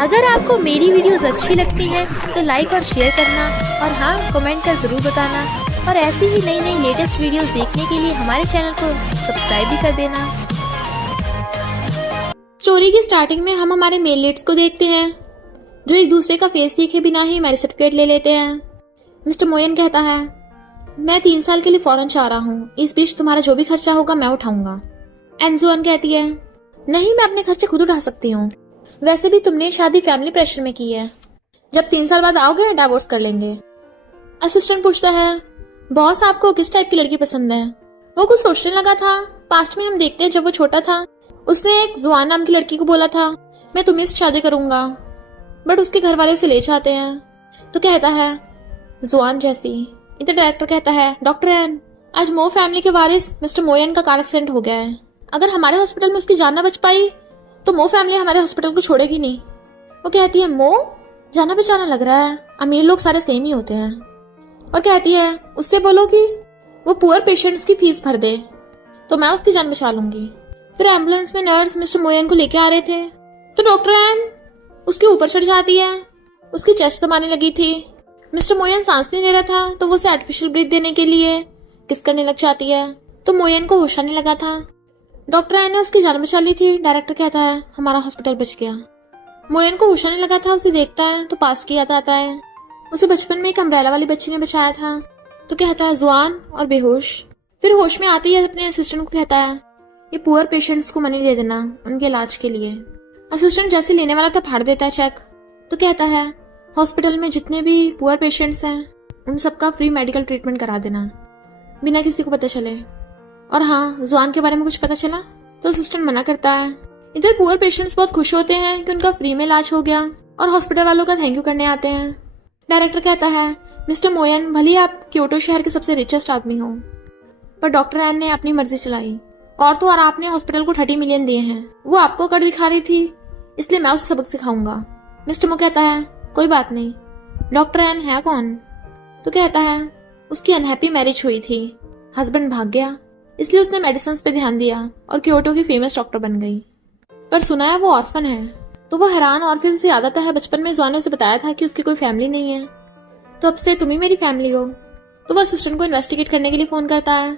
अगर आपको मेरी वीडियोस अच्छी लगती हैं तो लाइक और शेयर करना और हाँ कमेंट कर ज़रूर बताना और ऐसी ही नई नई लेटेस्ट वीडियोस देखने के लिए हमारे चैनल को सब्सक्राइब भी कर देना। स्टोरी की स्टार्टिंग में हम हमारे मेल लीड्स को देखते हैं जो एक दूसरे का फेस देखे बिना ही मैरिज सर्टिफिकेट ले लेते हैं। मिस्टर मोयन कहता है, मैं 3 साल के लिए फॉरेन जा रहा हूँ, इस बीच तुम्हारा जो भी खर्चा होगा मैं उठाऊंगा। एंड जुआन कहती है, नहीं मैं अपने खर्चे खुद उठा सकती हूँ, वैसे भी तुमने शादी फैमिली प्रेशर में की है, जब 3 साल बाद आओगे डिवोर्स कर लेंगे। असिस्टेंट पूछता है, बॉस आपको किस टाइप की लड़की पसंद है? वो कुछ सोचने लगा था। पास्ट में हम देखते हैं जब वो छोटा था उसने एक जुआन नाम की लड़की को बोला था मैं तुम्ही से शादी करूंगा, बट उसके घर वाले उसे ले जाते हैं। तो कहता है जुआन जैसी। इधर डायरेक्टर कहता है, डॉक्टर एन आज मो फैमिली के वारिस मिस्टर मोयन का कार एक्सीडेंट हो गया है, अगर हमारे हॉस्पिटल में उसकी जान न बच पाई तो मो फैमिली हमारे हॉस्पिटल को छोड़ेगी नहीं। वो कहती है, मो जाना बचाना लग रहा है, अमीर लोग सारे सेम ही होते हैं। और कहती है, उससे बोलो कि वो पुअर पेशेंट्स की फीस भर दे तो मैं उसकी जान बचा लूंगी। फिर एम्बुलेंस में नर्स मिस्टर मोयन को लेके आ रहे थे तो डॉक्टर एन उसके ऊपर चढ़ जाती है, उसकी चेस्ट दबाने लगी थी। मिस्टर मोयन सांस नहीं ले रहा था तो वो उसे आर्टिफिशियल ब्रीथ देने के लिए किस करने लग जाती है तो मोयन को होश आने लगा था। डॉक्टर एन ने उसकी जान बचा ली थी। डायरेक्टर कहता है, हमारा हॉस्पिटल बच गया। मोयन को होश आने लगा था, उसे देखता है तो पास्ट की याद आता है, उसे बचपन में एक अम्ब्रेला वाली बच्ची ने बचाया था। तो कहता है जुआन और बेहोश। फिर होश में आते ही अपने असिस्टेंट को कहता है, ये पुअर पेशेंट्स को मनी दे देना उनके इलाज के लिए। असिस्टेंट जैसे लेने वाला था फाड़ देता है चेक। तो कहता है, हॉस्पिटल में जितने भी पुअर पेशेंट्स हैं उन सबका फ्री मेडिकल ट्रीटमेंट करा देना बिना किसी को पता चले। और हाँ जुआन के बारे में कुछ पता चला तो असिस्टेंट मना करता है। इधर पुअर पेशेंट्स बहुत खुश होते हैं कि उनका फ्री में इलाज हो गया और हॉस्पिटल वालों का थैंक यू करने आते हैं। डायरेक्टर कहता है, मिस्टर मोयन भले आप क्योटो शहर के सबसे रिचेस्ट आदमी हो, पर डॉक्टर एन ने अपनी मर्जी चलाई और तो और आपने हॉस्पिटल को 30 मिलियन दिए हैं, वो आपको कर दिखा रही थी इसलिए मैं उसे सबक सिखाऊंगा। मिस्टर मो कहता है, कोई बात नहीं। डॉक्टर एन है कौन? तो कहता है, उसकी अनहैप्पी मैरिज हुई थी, हस्बैंड भाग गया इसलिए उसने मेडिसिन पे ध्यान दिया और क्योटो की फेमस डॉक्टर बन गई, पर सुना है वो ऑर्फन है। तो वो हैरान और फिर उसे याद आता है बचपन में जुआन ने उसे बताया था कि उसकी कोई फैमिली नहीं है, तो अब से तुम ही मेरी फैमिली हो। तो वो असिस्टेंट को इन्वेस्टिगेट करने के लिए फोन करता है।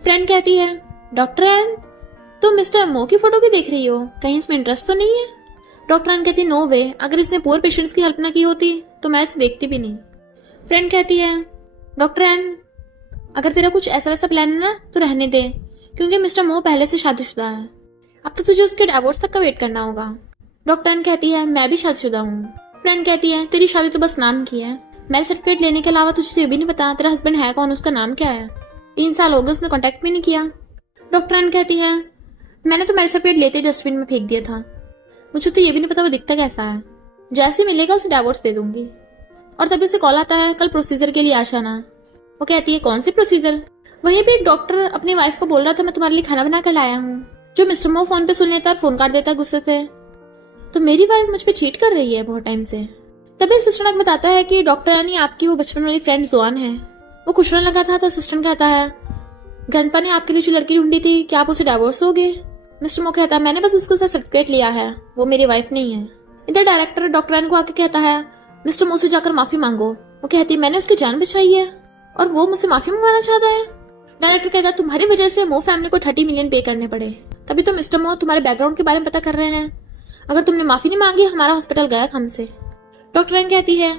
फ्रेंड कहती है, डॉक्टर एन तुम मिस्टर मो की फोटो क्यों देख रही हो, कहीं इसमें इंटरेस्ट तो नहीं है? डॉक्टर एन कहती है, नो वे, अगर इसने पुअर पेशेंट्स की हेल्प ना की होती तो मैं इसे देखती भी नहीं। फ्रेंड कहती है, डॉक्टर एन अगर तेरा कुछ ऐसा वैसा प्लान है ना तो रहने दे, क्योंकि मिस्टर मो पहले से शादीशुदा है, अब तो तुझे उसके डिवोर्स तक का वेट करना होगा। डॉक्टर एन कहती है, मैं भी शादीशुदा हूँ। फ्रेंड कहती है, तेरी शादी तो बस नाम की है, मैरिज सर्टिफिकेट लेने के अलावा तुझे ये भी नहीं पता तेरा हस्बैंड है कौन, उसका नाम क्या है। 3 साल हो गए उसने कॉन्टेक्ट भी नहीं किया। डॉक्टर एन कहती है, मैंने तो मैरिज सर्टिफिकेट लेते ही डस्टबिन में फेंक दिया था, मुझे तो ये भी नहीं पता वो दिखता कैसा है, जैसे मिलेगा उसे डिवोर्स दे दूंगी। और तभी उसे कॉल आता है, कल प्रोसीजर के लिए आ जाना। वो कहती है, कौन सी प्रोसीजर? वहीं पे एक डॉक्टर अपनी वाइफ को बोल रहा था मैं तुम्हारे लिए खाना बना कर लाया हूँ, जो मिस्टर मो फोन पे सुन लेता है और फोन काट देता है गुस्से से। तो मेरी वाइफ मुझ पे चीट कर रही है बहुत टाइम से। तभी असिस्टेंट बताता है कि डॉक्टर यानी आपकी वो बचपन वाली फ्रेंड जुआन है। वो खुश होने लगा था तो असिस्टेंट कहता है, ग्रैंडपा ने आपके लिए जो लड़की ढूंढी थी क्या आप उसे डिवोर्स दोगे? मिस्टर मो कहता है, मैंने बस उसके साथ सर्टिफिकेट लिया है, वो मेरी वाइफ नहीं है। इधर डायरेक्टर डॉक्टर एन को आके कहता है, मिस्टर मो से जाकर माफी मांगो। वो कहती है, मैंने उसकी जान बचाई है और वो मुझसे माफी मंगवाना चाहता है। डायरेक्टर कहता है, तुम्हारी वजह से मो फैमिली को 30 मिलियन पे करने पड़े, तभी तो मिस्टर मो तुम्हारे बैकग्राउंड के बारे में पता कर रहे हैं, अगर तुमने माफी नहीं मांगी हमारा हॉस्पिटल गया हमसे। डॉक्टर एन कहती है,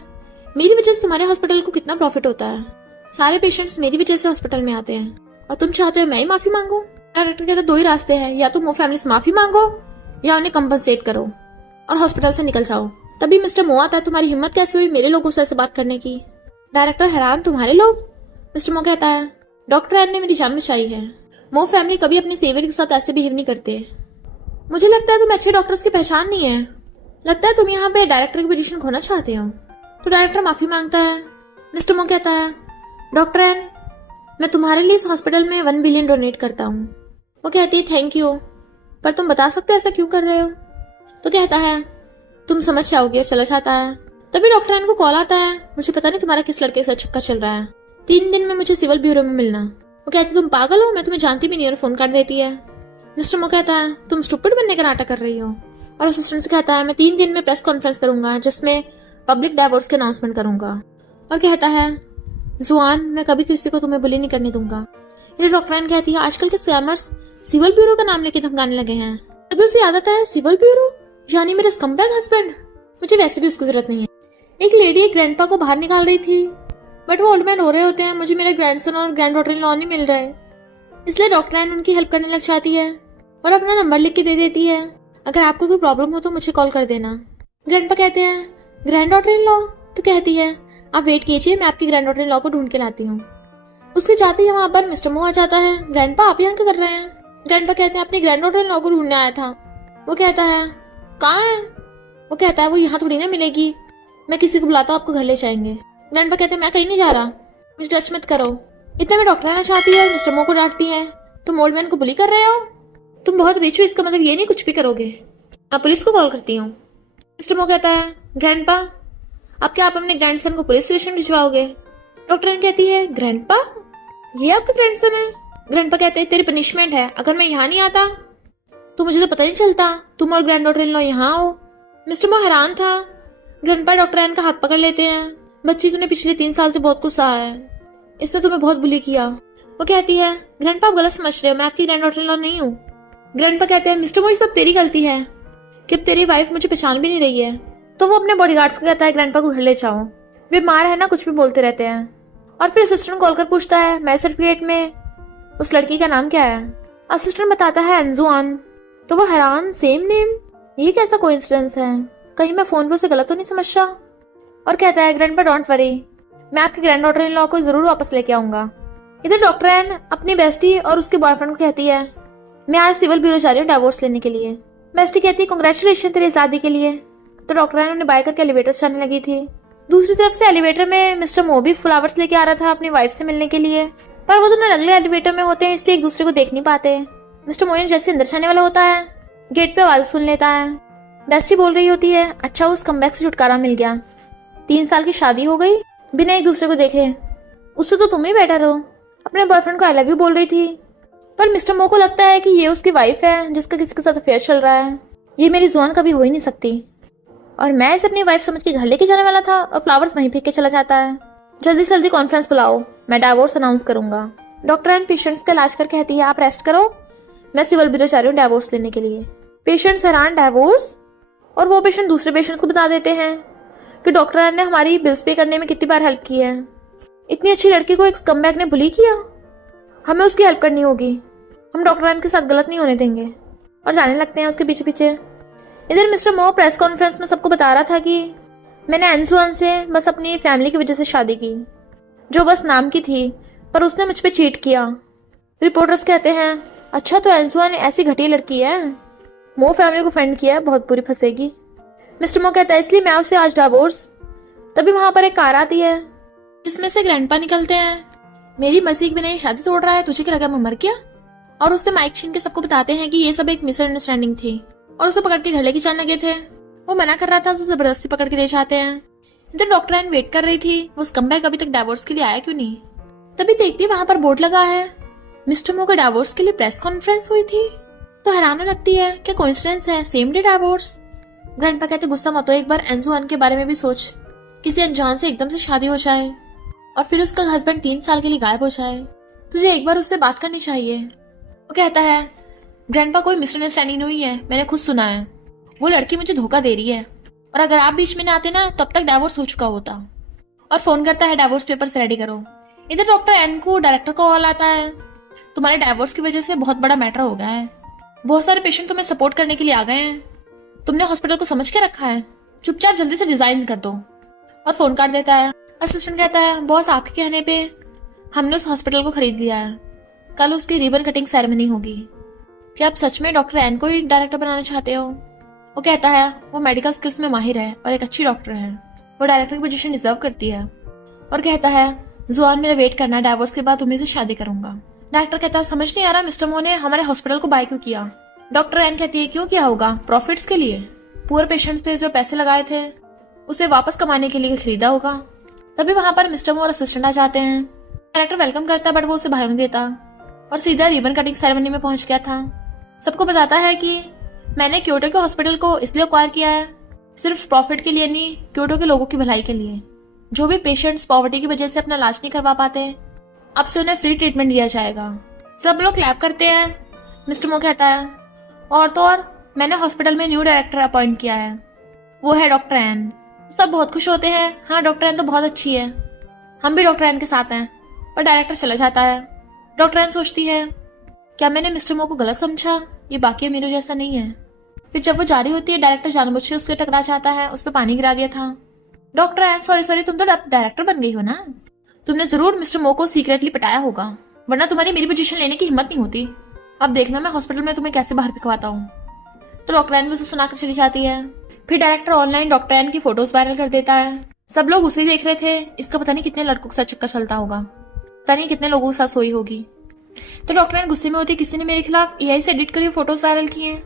मेरी वजह से तुम्हारे हॉस्पिटल को कितना प्रॉफिट होता है, सारे पेशेंट्स मेरी वजह से हॉस्पिटल में आते हैं और तुम चाहते हो मैं ही माफी मांगू? डायरेक्टर कहता है, 2 ही रास्ते हैं, या तो मो फैमिली से माफी मांगो या उन्हें कंपनसेट करो और हॉस्पिटल से निकल जाओ। तभी मिस्टर मो आता है, तुम्हारी हिम्मत कैसे हुई मेरे लोगों से ऐसे बात करने की? डायरेक्टर हैरान, तुम्हारे लोग? मिस्टर मो कहता है, डॉक्टर एन ने मेरी जान बचाई है, मो फैमिली कभी अपनी सेवियर के साथ ऐसे बिहेव नहीं करते। मुझे लगता है तुम्हें अच्छे डॉक्टर्स की पहचान नहीं है, लगता है तुम यहाँ पे डायरेक्टर की पोजीशन खोना चाहते हो। तो डायरेक्टर माफी मांगता है। मिस्टर मो कहता है, डॉक्टर एन मैं तुम्हारे लिए इस हॉस्पिटल में 1 बिलियन डोनेट करता हूँ। वो कहती है, थैंक यू, पर तुम बता सकते हो ऐसा क्यों कर रहे हो? तो कहता है, तुम समझ जाओगे और चला जाता है। तभी डॉक्टर एन को कॉल आता है, मुझे पता नहीं तुम्हारा किस लड़के के साथ चक्कर चल रहा है, 3 दिन में मुझे सिविल ब्यूरो में मिलना। वो कहती है, तुम पागल हो, मैं तुम्हें जानती भी नहीं, और फोन काट देती है। मिस्टर मो कहता है, तुम स्टूपिड बनने का नाटक कर रही हो, और असिस्टेंट से कहता है मैं 3 दिन में प्रेस कॉन्फ्रेंस करूंगा जिसमें पब्लिक डाइवोर्स की अनाउंसमेंट करूंगा। और कहता है जुआन, मैं कभी किसी को तुम्हें बुली नहीं करने दूंगा। ये डॉक्टर कहती है आजकल के स्कैमर्स सिविल ब्यूरो का नाम लेके धमकाने लगे हैं। तभी उसे याद आता है सिविल ब्यूरो यानी मेरा स्कम्बैग हस्बैंड, मुझे वैसे भी उसकी जरूरत नहीं है। एक लेडी एक ग्रैंडपा को बाहर निकाल रही थी बट वो ओल्ड मैन रो रहे होते हैं, मुझे मेरा ग्रैंडसन और ग्रैंड डॉटर इन लॉ नहीं मिल रहा है। इसलिए डॉक्टर एन उनकी हेल्प करने लग जाती है और अपना नंबर लिख के दे देती है, अगर आपको कोई प्रॉब्लम हो तो मुझे कॉल कर देना। ग्रैंडपा कहते हैं ग्रैंड डॉटर इन लॉ, तो कहती है आप वेट कीजिए, मैं आपकी ग्रैंड डॉटर इन लॉ को ढूंढ के लाती हूँ। उसके जाते ही वहां पर मिस्टर मो आ जाता है। ग्रैंडपा आप यहाँ क्या कर रहे हैं? ग्रैंडपा कहते हैं अपनी ग्रैंड डॉटर इन लॉ को ढूंढने आया था। वो कहता है कहाँ है? वो कहता है वो यहाँ थोड़ी ना मिलेगी, मैं किसी को बुलाता हूँ, आपको घर ले जाएंगे। ग्रैंडपा कहते हैं मैं कहीं नहीं जा रहा, मुझे टच मत करो। इतने में डॉक्टर आना चाहती है, मिस्टर मो को डांटती है तुम ओल्ड मैन को बुली कर रहे हो, तुम बहुत रिच हो, इसका मतलब ये नहीं कुछ भी करोगे, आप पुलिस को कॉल करती हूँ। मिस्टर मो कहता है ग्रैंडपा अब क्या आप अपने ग्रैंडसन को पुलिस स्टेशन भिजवाओगे? डॉक्टर एन कहती है ग्रैंडपा ये आपका ग्रैंडसन है? ग्रैंडपा कहते हैं तेरी पनिशमेंट है, अगर मैं यहाँ नहीं आता तो मुझे तो पता नहीं चलता तुम और ग्रैंड डॉटर इन लॉ यहाँ आओ। मिस्टर मो हैरान था। ग्रैंडपा डॉक्टर एन का हाथ पकड़ लेते हैं, बच्ची तूने पिछले 3 साल से बहुत कुछ सहा है, इसने तुम्हें बहुत बुली किया। वो कहती है ग्रैंडपा आप गलत समझ रहे हो, मैं आपकी ग्रैंड डॉटर इन लॉ नहीं हूँ। ग्रैंडपा कहते हैं मिस्टर मो ये सब तेरी गलती है कि अब तेरी वाइफ मुझे पहचान भी नहीं रही है। तो वो अपने बॉडीगार्ड्स को कहता है ग्रैंडपा को घर ले जाओ, वे मार है ना, कुछ भी बोलते रहते हैं। और फिर असिस्टेंट कॉल कर पूछता है मैरिज सर्टिफिकेट में उस लड़की का नाम क्या है? असिस्टेंट बताता है एंजुआन। तो वो हैरान, सेम नेम, ये कैसा कोइंसिडेंस है, कहीं मैं फोन पे उसे गलत तो नहीं समझ रहा। और कहता है ग्रैंडपा डोंट वरी, मैं आपकी ग्रैंड डॉटर इन लॉ को जरूर वापस लेके आऊंगा। इधर डॉक्टर एन अपनी बेस्टी और उसके बॉयफ्रेंड को कहती है मैं आज सिविल ब्यूरो जा रही हूँ डाइवोर्स लेने के लिए। बेस्टी कहती है कांग्रेचुलेशन तेरी शादी के लिए। तो डॉक्टर एन उन्हें बाय करके एलिवेटर से जाने लगी थी। दूसरी तरफ से एलिवेटर में मिस्टर मो भी फ्लावर्स लेके आ रहा था अपनी वाइफ से मिलने के लिए, पर वो दोनों अगले एलिवेटर में होते हैं इसलिए एक दूसरे को देख नहीं पाते। मिस्टर मोयन जैसे अंदर जाने वाला होता है गेट पे आवाज सुन लेता है। बेस्टी बोल रही होती है अच्छा उस कमबैक से छुटकारा मिल गया, 3 साल की शादी हो गई बिना एक दूसरे को देखे, उससे तो तुम ही बेटर हो। अपने बॉयफ्रेंड को आई लव यू बोल रही थी, पर मिस्टर मो को लगता है कि ये उसकी वाइफ है जिसका किसी के साथ अफेयर चल रहा है, ये मेरी जुआन कभी हो ही नहीं सकती। और मैं इसे अपनी वाइफ समझ के घर लेके जाने वाला था और फ्लावर्स वहीं फेंक के चला जाता है। जल्दी से जल्दी कॉन्फ्रेंस बुलाओ, मैं डाइवोर्स अनाउंस करूंगा। डॉक्टर एंड पेशेंट्स का इलाज कर कहती है आप रेस्ट करो, मैं सिविल ब्यूरो जा रही हूँ डाइवोर्स लेने के लिए। पेशेंट्स हैरान, डाइवोर्स? और वो पेशेंट दूसरे पेशेंट्स को बता देते हैं कि डॉक्टर एन ने हमारी बिल्स पे करने में कितनी बार हेल्प की है, इतनी अच्छी लड़की को एक स्कमबैग ने बुली किया, हमें उसकी हेल्प करनी होगी, हम डॉक्टर एन के साथ गलत नहीं होने देंगे। और जाने लगते हैं उसके पीछे पीछे। इधर मिस्टर मो प्रेस कॉन्फ्रेंस में सबको बता रहा था कि मैंने एंजुआन से बस अपनी फैमिली की वजह से शादी की, जो बस नाम की थी, पर उसने मुझ पे चीट किया। रिपोर्टर्स कहते हैं अच्छा तो एंजुआन ऐसी घटिया लड़की है, मो फैमिली को फ्रेंड किया, बहुत बुरी फंसेगी। मिस्टर मो कहता है इसलिए मैं उसे आज डाइवोर्स। तभी वहां पर एक कार आती है जिसमें से ग्रैंडपा निकलते हैं। मेरी मर्जी के बिना ये शादी तोड़ रहा है, तुझे क्या लगा मैं मर गया? और उससे माइक छीन के सबको बताते हैं कि ये सब एक मिसअंडरस्टैंडिंग थी और उसे पकड़ के घर लेके जाने लगे थे। वो मना कर रहा था तो जबरदस्ती पकड़ के ले जाते हैं। इधर डॉक्टर एन वेट कर रही थी वो स्कम्बैग अभी तक डाइवोर्स के लिए आया क्यों नहीं। तभी देखती वहां पर बोर्ड लगा है मिस्टर मो का डाइवोर्स के लिए प्रेस कॉन्फ्रेंस हुई थी। तो हैरान लगती है क्या कोइंसिडेंस है, सेम डे डाइवोर्स। ग्रैंडपा कहते गुस्सा मत हो, एक बार एंजुआन के बारे में भी सोच, किसी अनजान से एकदम से शादी हो जाए और फिर उसका हस्बैंड 3 साल के लिए गायब हो जाए, तुझे एक बार उससे बात करनी चाहिए। वो कहता है ग्रैंडपा कोई मिसअंडरस्टैंडिंग नहीं है, मैंने खुद सुना है, वो लड़की मुझे धोखा दे रही है और अगर आप बीच में ना आते ना तब तक डाइवोर्स हो चुका होता। और फोन करता है डाइवोर्स पेपर से रेडी करो। इधर डॉक्टर एन को डायरेक्टर का कॉल आता है तुम्हारे डाइवोर्स की वजह से बहुत बड़ा मैटर हो गया है, बहुत सारे पेशेंट तुम्हें सपोर्ट करने के लिए आ गए हैं, तुमने हॉस्पिटल को समझ के रखा है, चुपचाप जल्दी से डिजाइन कर दो। और फोन काट देता है। असिस्टेंट कहता है बॉस आपके कहने पे हमने उस हॉस्पिटल को खरीद लिया है, कल उसकी रिबन कटिंग सेरेमनी होगी, क्या आप सच में डॉक्टर एन को ही डायरेक्टर बनाना चाहते हो? वो कहता है वो मेडिकल स्किल्स में माहिर है और एक अच्छी डॉक्टर है, वो डायरेक्टर की पोजीशन डिजर्व करती है। और कहता है जुआन मेरा वेट करना, डाइवोर्स के बाद तुम्हें से शादी करूंगा। डायरेक्टर कहता है समझ नहीं आ रहा मिस्टर मो ने हमारे हॉस्पिटल को बाय क्यों किया। डॉक्टर एन कहती है क्यों किया होगा, प्रॉफिट्स के लिए, पुअर पेशेंट्स पे जो पैसे लगाए थे उसे वापस कमाने के लिए खरीदा होगा। तभी वहां पर मिस्टर मो और असिस्टेंट आ जाते हैं। डायरेक्टर वेलकम करता है बट वो उसे बाहर नहीं देता और सीधा रिबन कटिंग सेरेमनी में पहुंच गया था। सबको बताता है कि मैंने क्योटो के हॉस्पिटल को इसलिए एक्वायर किया है, सिर्फ प्रॉफिट के लिए नहीं, क्योटो के लोगों की भलाई के लिए। जो भी पेशेंट्स पॉवर्टी की वजह से अपना इलाज नहीं करवा पाते, अब से उन्हें फ्री ट्रीटमेंट दिया जाएगा। सब लोग क्लैप करते हैं। मिस्टर मो कहता है, और तो और मैंने हॉस्पिटल में न्यू डायरेक्टर अपॉइंट किया है, वो है डॉक्टर एन। सब बहुत खुश होते हैं, हाँ डॉक्टर एन तो बहुत अच्छी है, हम भी डॉक्टर एन के साथ हैं। पर डायरेक्टर चला जाता है। डॉक्टर एन सोचती है, क्या मैंने मिस्टर मो को गलत समझा, ये बाकी अमीरों जैसा नहीं है। फिर जब वो जा रही होती है, डायरेक्टर जानबूझ के उससे टकरा जाता है, उस पर पानी गिरा दिया था। डॉक्टर एन, सॉरी तुम तो डायरेक्टर बन गई हो ना, तुमने जरूर मिस्टर मो को सीक्रेटली पटाया होगा, वरना तुम्हारी मेरी पोजीशन लेने की हिम्मत नहीं होती। अब देखना मैं हॉस्पिटल में तुम्हें कैसे बाहर फिकवाता हूँ। तो डॉक्टर एन भी उसे सुनाकर चली जाती है। फिर डायरेक्टर ऑनलाइन डॉक्टर एन की फोटोज वायरल कर देता है। सब लोग उसे ही देख रहे थे। इसका पता नहीं कितने लड़कों के साथ चक्कर चलता होगा, पता नहीं कितने लोगों के साथ सोई होगी। तो डॉक्टर एन गुस्से में होती है, किसी ने मेरे खिलाफ एआई से एडिट करी फोटोज वायरल की हैं।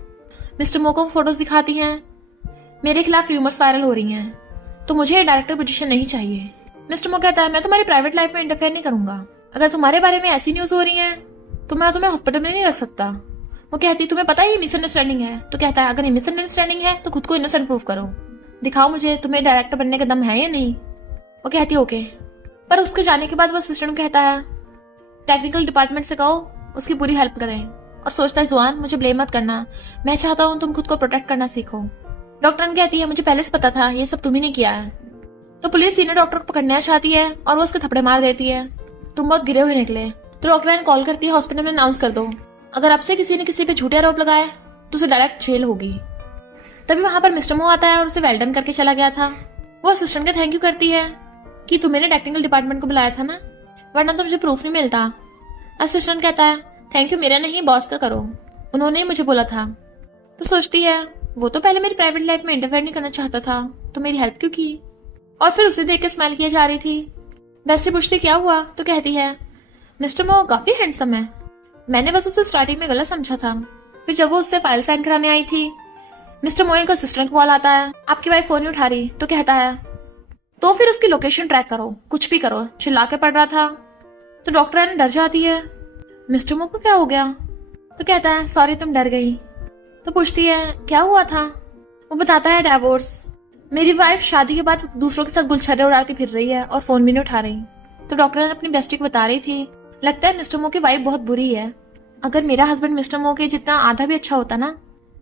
मिस्टर मो को फोटोज दिखाती हैं, मेरे खिलाफ र्यूमर्स वायरल हो रही हैं, तो मुझे डायरेक्टर पोजीशन नहीं चाहिए। मिस्टर मो कहता है, मैं तुम्हारी प्राइवेट लाइफ में इंटरफेयर नहीं करूंगा, अगर तुम्हारे बारे में ऐसी न्यूज हो रही है तो मैं तुम्हें हॉस्पिटल में नहीं रख सकता। वो कहती, तुम्हें पता है ये मिसअंडरस्टैंडिंग है। तो कहता है, अगर ये मिसअंडरस्टैंडिंग है तो खुद को इनोसेंट प्रूव करो, दिखाओ मुझे तुम्हें डायरेक्टर बनने का दम है या नहीं। वो कहती है ओके। पर उसके जाने के बाद वो असिस्टेंट कहता है, टेक्निकल डिपार्टमेंट से कहो उसकी पूरी हेल्प करें। और सोचता है, जुआन मुझे ब्लेम मत करना, मैं चाहता हूँ तुम खुद को प्रोटेक्ट करना सीखो। डॉक्टर कहती है, मुझे पहले से पता था ये सब तुम्ही ने किया है। तो पुलिस सीनियर डॉक्टर को पकड़ना चाहती है और वो उसके थप्पड़े मार देती है, तुम बहुत गिरे हुए निकले। तो डॉक्टर कॉल करती है, हॉस्पिटल में अनाउंस कर दो, अगर अब से किसी ने किसी पे झूठे आरोप लगाए तो उसे डायरेक्ट जेल होगी। तभी वहां पर मिस्टर मो आता है और उसे वेल डन करके चला गया था। वो असिस्टेंट का थैंक यू करती है कि तुम्हें टेक्निकल डिपार्टमेंट को बुलाया था ना, वरना तो मुझे प्रूफ नहीं मिलता। असिस्टेंट कहता है, थैंक यू मेरा नहीं बॉस का करो, उन्होंने ही मुझे बोला था। तो सोचती है, वो तो पहले मेरी प्राइवेट लाइफ में इंटरफेयर नहीं करना चाहता था, तो मेरी हेल्प क्यों की। और फिर उसे देख के स्माइल किया जा रही थी। बेस्टी पूछती क्या हुआ, तो कहती है, मिस्टर मो काफी हैंडसम है, मैंने बस उसे स्टार्टिंग में गलत समझा था। फिर जब वो उससे फाइल साइन कराने आई थी, मिस्टर मोयन का असिस्टेंट कॉल आता है, आपकी वाइफ फोन नहीं उठा रही। तो कहता है, तो फिर उसकी लोकेशन ट्रैक करो, कुछ भी करो, चिल्ला के पड़ रहा था। तो डॉक्टर एन डर जाती है, मिस्टर मो को क्या हो गया। तो कहता है, सॉरी तुम डर गई। तो पूछती है, क्या हुआ था। वो बताता है, डाइवोर्स, मेरी वाइफ शादी के बाद दूसरों के साथ गुलछर्रे उड़ाती फिर रही है और फोन भी नहीं उठा रही। तो डॉक्टर एन अपनी बेस्टी को बता रही थी, लगता है मिस्टर मो की वाइफ बहुत बुरी है, अगर मेरा हस्बैंड मिस्टर मो के जितना आधा भी अच्छा होता ना,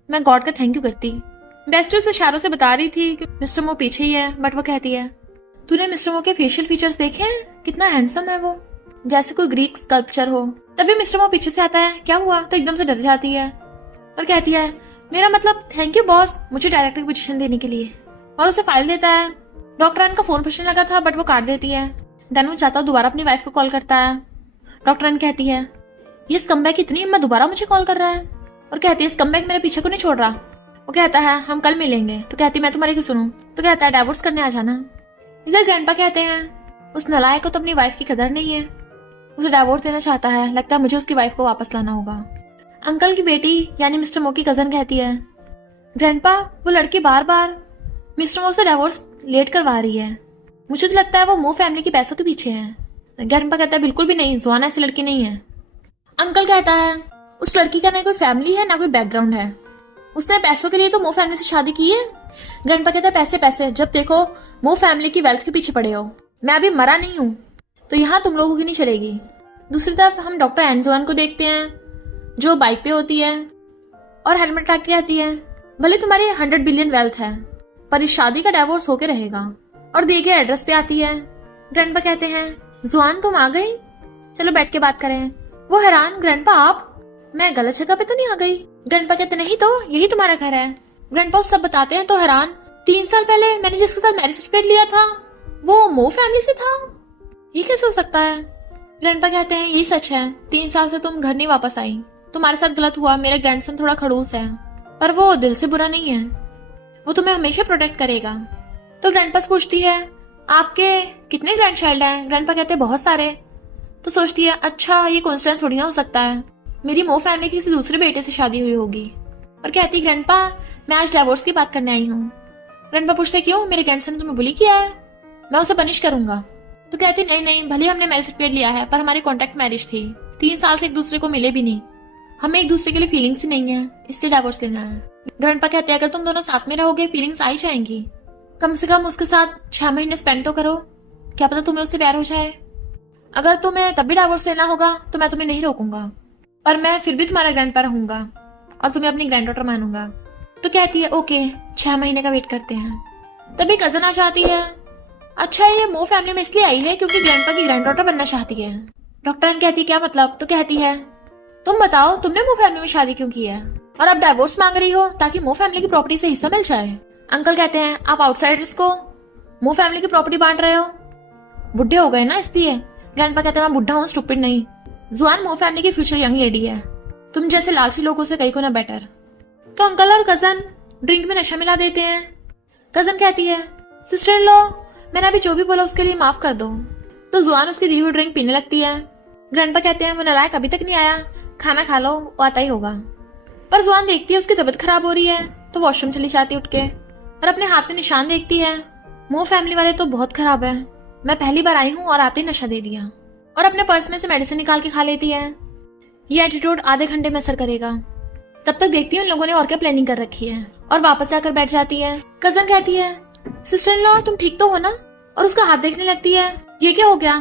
मैं गॉड का थैंक यू करती। बेस्टी उसे इशारों से बता रही थी कि मिस्टर मो पीछे ही है, बट वो कहती है, तूने मिस्टर मो के फेशियल फीचर्स देखे हैं, कितना हैंडसम है वो, जैसे कोई ग्रीक स्कल्पचर हो। तभी मिस्टर मो पीछे से आता है, क्या हुआ। तो एकदम से डर जाती है और कहती है, मेरा मतलब थैंक यू बॉस मुझे डायरेक्टर की पोजीशन देने के लिए। और उसे फाइल देता है। डॉक्टर एन का फोन बजने लगा था, बट वो काट देती है। देन वो जाता दोबारा अपनी वाइफ को कॉल करता है। डॉक्टर एन कहती है, ये स्कम्बैक की इतनी हिम्मत दोबारा मुझे कॉल कर रहा है। और कहती है, स्कम्बैक मेरे पीछे को नहीं छोड़ रहा। वो कहता है, हम कल मिलेंगे। तो कहती है, मैं तुम्हारी क्यों सुनूं। तो कहता है, डाइवोर्स करने आ जाना। इधर ग्रैंडपा कहते हैं, उस नलायक को तो अपनी वाइफ की कदर नहीं है, उसे डाइवोर्स देना चाहता है, लगता है मुझे उसकी वाइफ को वापस लाना होगा। अंकल की बेटी यानी मिस्टर मो की कजन कहती है, ग्रैंडपा वो लड़की बार बार मिस्टर मो से डाइवोर्स लेट करवा रही है, मुझे तो लगता है वो मो फैमिली के पैसों के पीछे है। ग्रैंडपा कहता है, बिल्कुल भी नहीं, जुआना ऐसी लड़की नहीं है। अंकल कहता है, उस लड़की का ना कोई फैमिली है ना कोई बैकग्राउंड है, उसने पैसों के लिए तो मो फैमिली से शादी की है। ग्रैंडपा कहता है, पैसे पैसे, जब देखो मो फैमिली की वेल्थ के पीछे पड़े हो, मैं अभी मरा नहीं हूँ, तो यहाँ तुम लोगों की नहीं चलेगी। दूसरी तरफ हम डॉक्टर एनजोन को देखते हैं, जो बाइक पे होती है और हेलमेट टाक के आती है। भले तुम्हारी 100 बिलियन वेल्थ है, पर इस शादी का डाइवोर्स होके रहेगा। और दिए गए एड्रेस पे आती है। ग्रैंडपा कहते हैं, जुआन तुम आ गई, चलो बैठ के बात करें। वो हैरान, ग्रैंडपा आप, मैं गलत जगह पे तो नहीं आ गई। ग्रैंडपा कहते, नहीं तो यही तुम्हारा घर है। ग्रैंडपा सब बताते हैं तो हैरान, 3 साल पहले मैंने जिसके साथ मैरिज सर्टिफिकेट लिया था वो मो फैमिली से था, ये कैसे हो सकता है। ग्रैंडपा कहते हैं, यही सच है, 3 साल से तुम घर नहीं वापस आई, तुम्हारे साथ गलत हुआ, मेरा ग्रैंडसन थोड़ा खड़ूस है, पर वो दिल से बुरा नहीं है, वो तुम्हें हमेशा प्रोटेक्ट करेगा। तो ग्रैंडपा पूछती है, आपके कितने ग्रैंड चाइल्ड हैं। ग्रैंडपा कहते हैं, बहुत सारे। तो सोचती है, अच्छा ये कोइंसिडेंस थोड़ी ना हो सकता है, मेरी मो फैमिली की किसी दूसरे बेटे से शादी हुई होगी। और कहती, ग्रैंडपा मैं आज डाइवोर्स की बात करने आई हूँ। ग्रैंडपा पूछते, क्यों, मेरे ग्रैंडसन ने तुम्हें बुली किया है, मैं उसे पनिश करूंगा। तो कहती, नहीं नहीं, भले हमने मैरिज सर्टिफिकेट लिया है, पर हमारी कॉन्ट्रैक्ट मैरिज थी, 3 साल से एक दूसरे को मिले भी नहीं, हमें एक दूसरे के लिए फीलिंग्स ही नहीं है, इससे डाइवोर्स लेना है। ग्रैंडपा कहते हैं अगर तुम दोनों साथ में रहोगे फीलिंग्स आ ही जाएंगी, कम से कम उसके साथ 6 महीने स्पेंड तो करो, क्या पता तुम्हें उससे प्यार हो जाए। अगर तुम्हें तब भी डाइवोर्स लेना होगा तो मैं तुम्हें नहीं रोकूंगा, पर मैं फिर भी तुम्हारा ग्रैंडपा रहूंगा और तुम्हें अपनी ग्रैंड डॉटर मानूंगा। तो कहती है ओके 6 महीने का वेट करते हैं। तभी कजन आ जाती है। अच्छा ये मो फैमिली में इसलिए आई है क्योंकि ग्रैंडपा की ग्रैंड डॉटर बनना चाहती है। डॉक्टर कहती है क्या मतलब? तो कहती है तुम बताओ तुमने मो फैमिली में शादी क्यों की है और अब डाइवोर्स मांग रही हो ताकि मो फैमिली की प्रॉपर्टी से हिस्सा मिल जाए। अंकल कहते हैं आप आउटसाइडर्स को मो फैमिली की प्रॉपर्टी बांट रहे हो, बुढ़े हो गए ना इसलिए। ग्रैंडपा कहते हैं मैं बुढ़ा हूँ, स्टूपिड नहीं। जुआन मो फैमिली की फ्यूचर यंग लेडी है, तुम जैसे लालची लोगों से कई गुना बेटर। तो अंकल और कजन ड्रिंक में नशा मिला देते हैं। कजन कहती है सिस्टर इन लॉ मैंने अभी जो भी बोला उसके लिए माफ कर दो। तो जुआन उसकी दी हुई ड्रिंक पीने लगती है। ग्रैंडपा कहते हैं वो नालायक अभी तक नहीं आया, खाना खा लो वो आता ही होगा। पर जुआन देखती है उसकी तबीयत खराब हो रही है तो वॉशरूम चली जाती है उठ के और अपने हाथ में निशान देखती है। मो फैमिली वाले तो बहुत खराब है, मैं पहली बार आई हूँ और आते ही नशा दे दिया। और अपने पर्स में से मेडिसिन निकाल के खा लेती है। ये एटीट्यूड आधे घंटे में असर करेगा। तब तक देखती है उन लोगों ने और क्या प्लानिंग कर रखी है और वापस जाकर बैठ जाती है। कजन कहती है सिस्टर इन लॉ तुम ठीक तो हो ना, और उसका हाथ देखने लगती है ये क्या हो गया।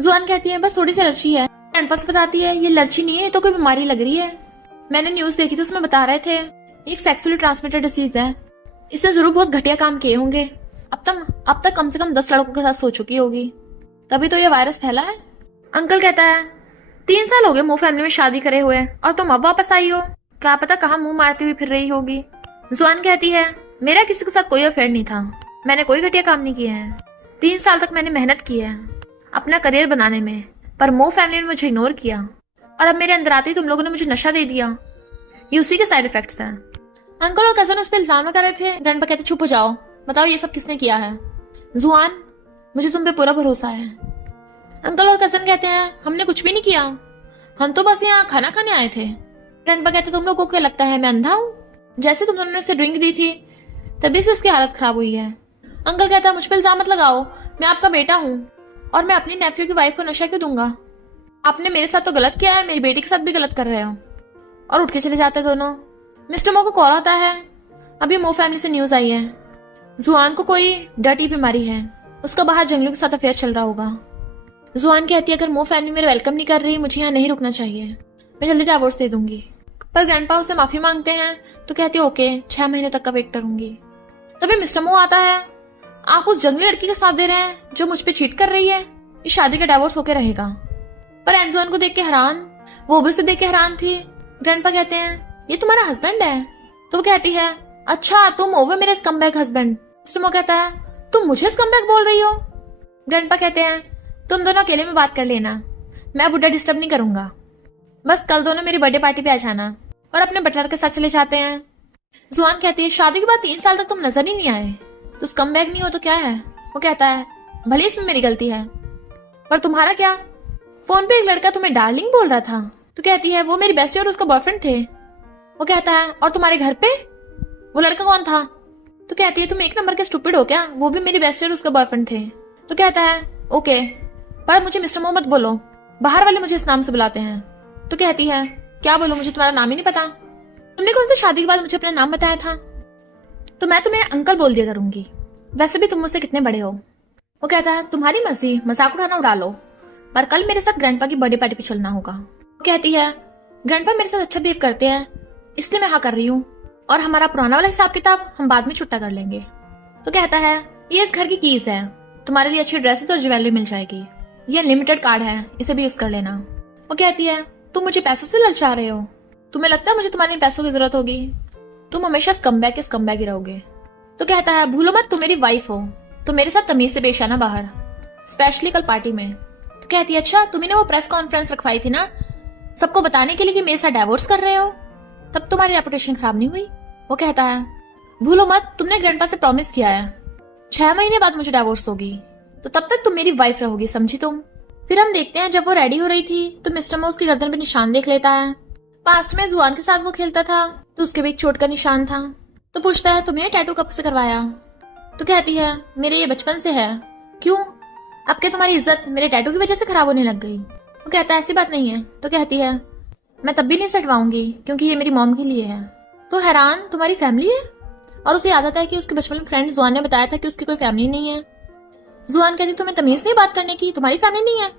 जुआन कहती है बस थोड़ी सी एलर्जी है। कैंपस बताती है ये एलर्जी नहीं है, ये तो कोई बीमारी लग रही है, मैंने न्यूज देखी थी उसमें बता रहे थे एक सेक्सुअली ट्रांसमिटेड डिसीज है, इसने जरूर बहुत घटिया काम किए होंगे। अब तक कम से कम 10 लड़कों के साथ सो चुकी होगी, तभी तो ये वायरस फैला है। अंकल कहता है 3 साल हो गए मो फैमिली में शादी करे हुए और तुम अब वापस आई हो, क्या पता कहाँ मुंह मारती हुई फिर रही होगी। जुआन कहती है मेरा किसी के साथ कोई अफेयर नहीं था, मैंने कोई घटिया काम नहीं किया है। 3 साल तक मैंने मेहनत की है अपना करियर बनाने में, पर मो फैमिली ने मुझे इग्नोर किया और अब मेरे अंदर आते ही तुम लोगों ने मुझे नशा दे दिया, ये उसी के साइड इफेक्ट्स हैं। अंकल और कजन उस पर इल्जाम कर रहे थे। ग्रैंडपा कहते चुप हो जाओ, बताओ ये सब किसने किया है। जुआन मुझे तुम पे पूरा भरोसा है। अंकल और कजन कहते हैं हमने कुछ भी नहीं किया, हम तो बस यहाँ खाना खाने आए थे। ग्रैंडपा कहते तुम लोगों को क्या लगता है मैं अंधा हूँ? जैसे तुम दोनों ने इसे ड्रिंक दी थी तभी से इसकी हालत खराब हुई है। अंकल कहता है मुझ पर इल्जाम मत लगाओ, मैं आपका बेटा हूँ और मैं अपनी नेफ्यू की वाइफ को नशा क्यों दूंगा। आपने मेरे साथ तो गलत किया है, मेरी बेटी के साथ भी गलत कर रहे हो। और उठ के चले जाते दोनों। मिस्टर मो को कॉल आता है, अभी मो फैमिली से न्यूज आई है जुआन को कोई डर्टी बीमारी है, उसका बाहर जंगलों के साथ अफेयर चल रहा होगा। जुआन कहती है अगर मो फैमिली मेरा वेलकम नहीं कर रही मुझे यहाँ नहीं रुकना चाहिए, मैं जल्दी डाइवोर्स दे दूंगी। पर ग्रैंडपा उसे माफी मांगते हैं तो कहती है ओके 6 महीनों तक का वेट करूंगी। तभी मिस्टर मो आता है, आप उस जंगली लड़की का साथ दे रहे हैं जो मुझ पे चीट कर रही है, इस शादी का डाइवोर्स होके रहेगा। पर एंजुआन को देख के हैरान, वो भी उसे देख के हैरान थी। ग्रैंडपा कहते हैं ये तुम्हारा हस्बैंड है? तो वो कहती है अच्छा तुम हो मेरे स्कमबैग हस्बैंड। मिस्टर मो कहता है तुम मुझे स्कमबैग बोल रही हो? ग्रैंडपा कहते हैं तुम दोनों अकेले में बात कर लेना, मैं बुढ़ा डिस्टर्ब नहीं करूंगा, बस कल दोनों मेरी बर्थडे पार्टी पे आ जाना। और अपने बटलर के साथ चले जाते हैं। जुआन कहती है शादी के बाद 3 साल तक तुम नजर ही नहीं आए, तो स्कमबैग नहीं हो तो क्या है। वो कहता है भले इसमें मेरी गलती है, पर तुम्हारा क्या? फोन पे एक लड़का तुम्हें डार्लिंग बोल रहा था। तो कहती है वो मेरी बेस्टी और उसका बॉयफ्रेंड थे। वो कहता है और तुम्हारे घर पे वो लड़का कौन था? तो कहती है तुम एक नंबर के स्टूपिड हो क्या, वो भी मेरी बेस्टी और उसका बॉयफ्रेंड थे। तो कहता है ओके पर मुझे मिस्टर मोहम्मद बोलो, बाहर वाले मुझे इस नाम से बुलाते हैं। तो कहती है क्या बोलो, मुझे तुम्हारा नाम ही नहीं पता, तुमने कौन सी शादी के बाद मुझे अपना नाम बताया था? तो मैं तुम्हें अंकल बोल दिया करूंगी, वैसे भी तुम मुझसे कितने बड़े हो। वो कहता है तुम्हारी मर्जी, मजाक उड़ाना उड़ा लो, पर कल मेरे साथ ग्रैंडपा की बर्थडे पार्टी पे चलना होगा। वो कहती है ग्रैंडपा मेरे साथ अच्छा बिहेव करते हैं इसलिए मैं हाँ कर रही हूँ, और हमारा पुराना वाला हिसाब किताब हम बाद में छुट्टा कर लेंगे। तो कहता है ये इस घर की कीज है, तुम्हारे लिए अच्छी ड्रेसेस और ज्वेलरी मिल जाएगी, ये लिमिटेड कार्ड है, इसे भी यूज कर लेना। वो कहती है तुम मुझे पैसों से ललचा रहे हो, तुम्हें लगता है मुझे तुम्हारे पैसों की जरूरत होगी, तुम हमेशा स्कमबैग ही रहोगे। तो कहता है भूलो मत तुम मेरी वाइफ हो, तो मेरे साथ तमीज से पेश आना बाहर, स्पेशली कल पार्टी में। तो कहती है अच्छा तुम्ही ने वो प्रेस कॉन्फ्रेंस रखवाई थी ना सबको बताने के लिए कि मेरे साथ डाइवोर्स कर रहे हो, तब तुम्हारी रेपुटेशन खराब नहीं हुई? वो कहता है भूलो मत तुमने ग्रैंडपा से प्रॉमिस किया है 6 महीने बाद मुझे डाइवोर्स होगी, तो तब तक तुम मेरी वाइफ रहोगी, समझी तुम? फिर हम देखते हैं जब वो रेडी हो रही थी तो मिस्टर मो उसकी गर्दन पे निशान देख लेता है। पास्ट में जुआन के साथ वो खेलता था तो उसके भी एक चोट का निशान था। तो पूछता है तुम्हें टैटू कब से करवाया? तो कहती है मेरे ये बचपन से है। क्यों? अब क्या तुम्हारी इज्जत मेरे टैटू की वजह से खराब होने लग गई? वो कहता है ऐसी बात नहीं है। तो कहती है मैं तब भी नहीं सटवाऊंगी क्योंकि ये मेरी मॉम के लिए है। तो हैरान तुम्हारी फैमिली है, और उसे याद आता है कि उसके बचपन में फ्रेंड जुआन ने बताया था कि उसकी कोई फैमिली नहीं है। जुआन कहती तुम्हें तमीज नहीं बात करने की, तुम्हारी फैमिली नहीं है।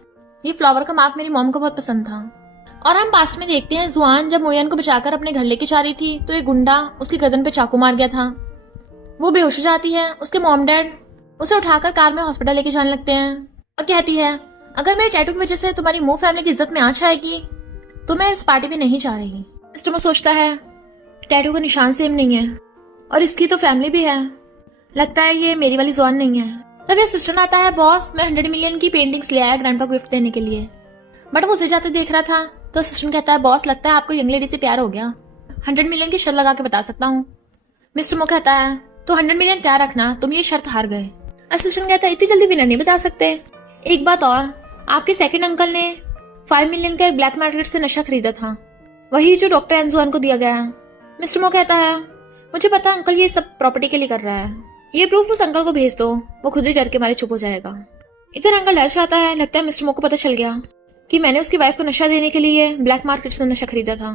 ये फ्लावर का मार्क मेरी मॉम को बहुत पसंद था। और हम पास्ट में देखते हैं जुआन जब मोयन को बचाकर अपने घर लेके जा रही थी तो एक गुंडा उसकी गर्दन पे चाकू मार गया था। वो बेहोश हो जाती है। उसके मॉम डैड उसे उठाकर कार में हॉस्पिटल लेके जाने लगते हैं और कहती है अगर मेरे टैटू की वजह से तुम्हारी मो फैमिली की इज्जत में आंच आएगी तो मैं इस पार्टी में नहीं जा रही। मिस्टर मो सोचता है टैटू का निशान सेम नहीं है और इसकी तो फैमिली भी है, लगता है ये मेरी वाली जुआन नहीं है। तब ये सिस्टम आता है बॉस मैं 100 मिलियन की पेंटिंग्स ले आया ग्रैंडपा को गिफ्ट देने के लिए। बट वो उसे जाते देख रहा था तो असिस्टेंट कहता है बॉस लगता है आपको यंग लेडी से प्यार हो गया, 100 मिलियन की शर्त लगा के बता सकता हूँ। मिस्टर मो कहता है तो 100 मिलियन तैयार रखना, तुम ये शर्त हार गए। असिस्टेंट कहता है इतनी जल्दी विनर नहीं बता सकते। एक बात और, आपके सेकंड अंकल ने 5 मिलियन का एक ब्लैक मार्केट से नशा खरीदा था, वही जो डॉक्टर एनजुआन को दिया गया है। मिस्टर मो कहता है मुझे पता अंकल ये सब प्रॉपर्टी के लिए कर रहा है, ये प्रूफ उस अंकल को भेज दो, वो खुद ही डर के मारे चुप हो जाएगा। इधर अंकल डर जाता है, लगता है मिस्टर मो को पता चल गया कि मैंने उसकी वाइफ को नशा देने के लिए ब्लैक मार्केट से नशा खरीदा था,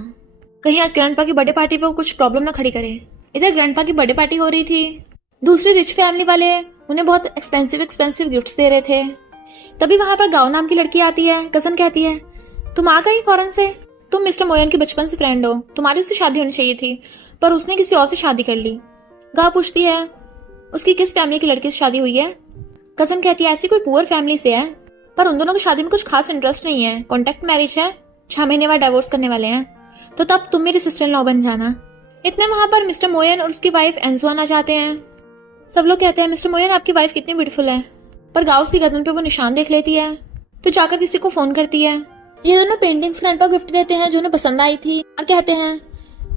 कहीं आज ग्रैंडपा की बर्थडे पार्टी पे वो कुछ प्रॉब्लम ना खड़ी करे। इधर ग्रैंडपा की बर्थडे पार्टी हो रही थी, दूसरी रिच फैमिली वाले उन्हें बहुत एक्सपेंसिव गिफ्ट्स दे रहे थे। तभी वहां पर गाँव नाम की लड़की आती है। कजन कहती है तुम आ गई फॉरेन से, तुम मिस्टर मोयन की बचपन से फ्रेंड हो, तुम्हारी उससे शादी होनी चाहिए थी पर उसने किसी और से शादी कर ली। गाँव पूछती है उसकी किस फैमिली की लड़की से शादी हुई है। कजन कहती है ऐसी कोई पुअर फैमिली से है पर उन दोनों की शादी में कुछ खास इंटरेस्ट नहीं है, कॉन्ट्रैक्ट मैरिज है, 6 महीने बाद डाइवोर्स करने वाले हैं, तो तब तुम मेरे सिस्टर इन लॉ बन जाना। इतने वहां पर मिस्टर मोयन और उसकी वाइफ एनजुआन आ जाते हैं। सब लोग कहते हैं मिस्टर मोयन आपकी वाइफ कितनी ब्यूटीफुल है, पर गाउस की गर्दन पे वो निशान देख लेती है तो जाकर किसी को फोन करती है। ये दोनों पेंटिंग्स ग्रैंडपा को गिफ्ट देते हैं जो उन्हें पसंद आई थी और कहते हैं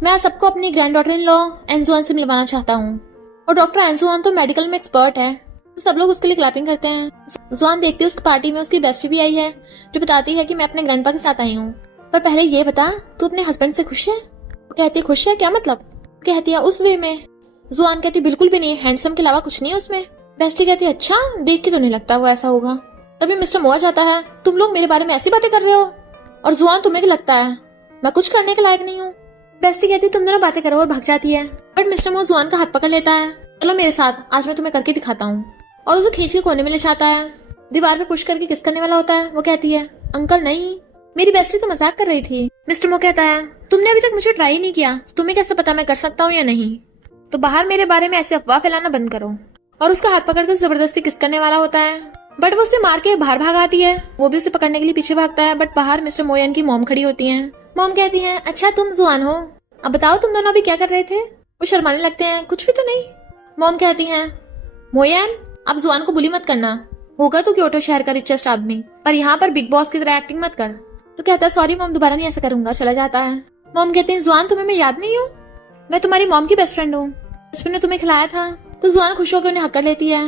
मैं सबको अपनी ग्रैंड डॉटर इन लॉ एनजुआन से मिलवाना चाहता हूँ, और डॉक्टर एनजुआन तो मेडिकल में एक्सपर्ट है। तो सब लोग उसके लिए क्लैपिंग करते हैं। जुआन देखती है उस पार्टी में उसकी बेस्टी भी आई है जो बताती है कि मैं अपने ग्रैंडपा के साथ आई हूँ, पर पहले ये बता तू अपने हस्बैंड से खुश है। वो कहती है खुश है क्या मतलब, कहती है उस वे में। जुआन कहती बिल्कुल भी नहीं, हैंडसम के अलावा कुछ नहीं है उसमें। बेस्टी कहती है अच्छा, देख के तो नहीं लगता वो ऐसा होगा। तभी मिस्टर मोआ जाता है तुम लोग मेरे बारे में ऐसी बातें कर रहे हो, और जुआन तुम्हें क्या लगता है मैं कुछ करने के लायक नहीं हूँ। बेस्टी कहती तुम दोनों बातें करो और भाग जाती है। बट मिस्टर मो जुआन का हाथ पकड़ लेता है, चलो मेरे साथ, आज मैं तुम्हें करके दिखाता हूँ, और उसे खींच के कोने में ले जाता है। दीवार पे पुश करके किस करने वाला होता है। वो कहती है अंकल नहीं, मेरी बेस्टी तो मजाक कर रही थी। मिस्टर मो कहता है तुमने अभी तक मुझे ट्राई नहीं किया, तुम्हें कैसे पता मैं कर सकता हूँ या नहीं, तो बाहर मेरे बारे में ऐसे अफवाह फैलाना बंद करो। और उसका हाथ पकड़ कर जबरदस्ती किस करने वाला होता है, बट वो उसे मार के बाहर भाग आती है। वो भी उसे पकड़ने के लिए पीछे भागता है, बट बाहर मिस्टर मोयन की मॉम खड़ी होती है। मॉम कहती है अच्छा तुम जुआन हो, अब बताओ तुम दोनों अभी क्या कर रहे थे। वो शर्माने लगते हैं कुछ भी तो नहीं। मॉम कहती है मोयन अब जुआन को बुली मत करना, होगा तो क्योटो शहर का रिचेस्ट आदमी, पर यहाँ पर बिग बॉस की तरह एक्टिंग मत कर। तो कहता है सॉरी मॉम, दोबारा नहीं ऐसा करूंगा, चला जाता है। मॉम कहते हैं जुआन तुम्हें मैं याद नहीं हूँ, मैं तुम्हारी मॉम की बेस्ट फ्रेंड हूँ, बचपन में तुम्हें खिलाया था। तो जुआन खुश होकर उन्हें हक कर लेती है।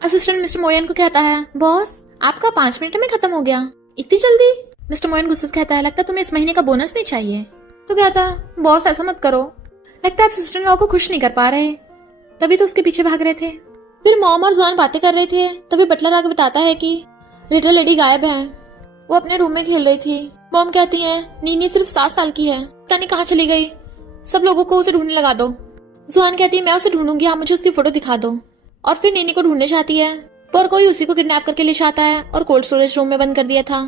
असिस्टेंट मिस्टर मोयन को कहता है बॉस आपका 5 मिनट में खत्म हो गया, इतनी जल्दी। मिस्टर मोयन गुस्से से कहता है लगता है तुम्हें इस महीने का बोनस नहीं चाहिए। तो कहता है बॉस ऐसा मत करो, लगता है आप सिस्टर इन लॉ को खुश नहीं कर पा रहे, तभी तो उसके पीछे भाग रहे थे। फिर मॉम और जुआन बातें कर रहे थे, तभी बटलर आके बताता है कि लिटिल लेडी गायब है, वो अपने रूम में खेल रही थी। मॉम कहती है नीनी सिर्फ 7 साल की है, पता नहीं कहाँ चली गई, सब लोगों को उसे ढूंढने लगा दो। जुआन कहती है मैं उसे ढूंढूंगी, आप मुझे उसकी फोटो दिखा दो। और फिर नीनी को ढूंढने जाती है, पर कोई उसी को किडनैप करके ले जाता है और कोल्ड स्टोरेज रूम में बंद कर दिया था।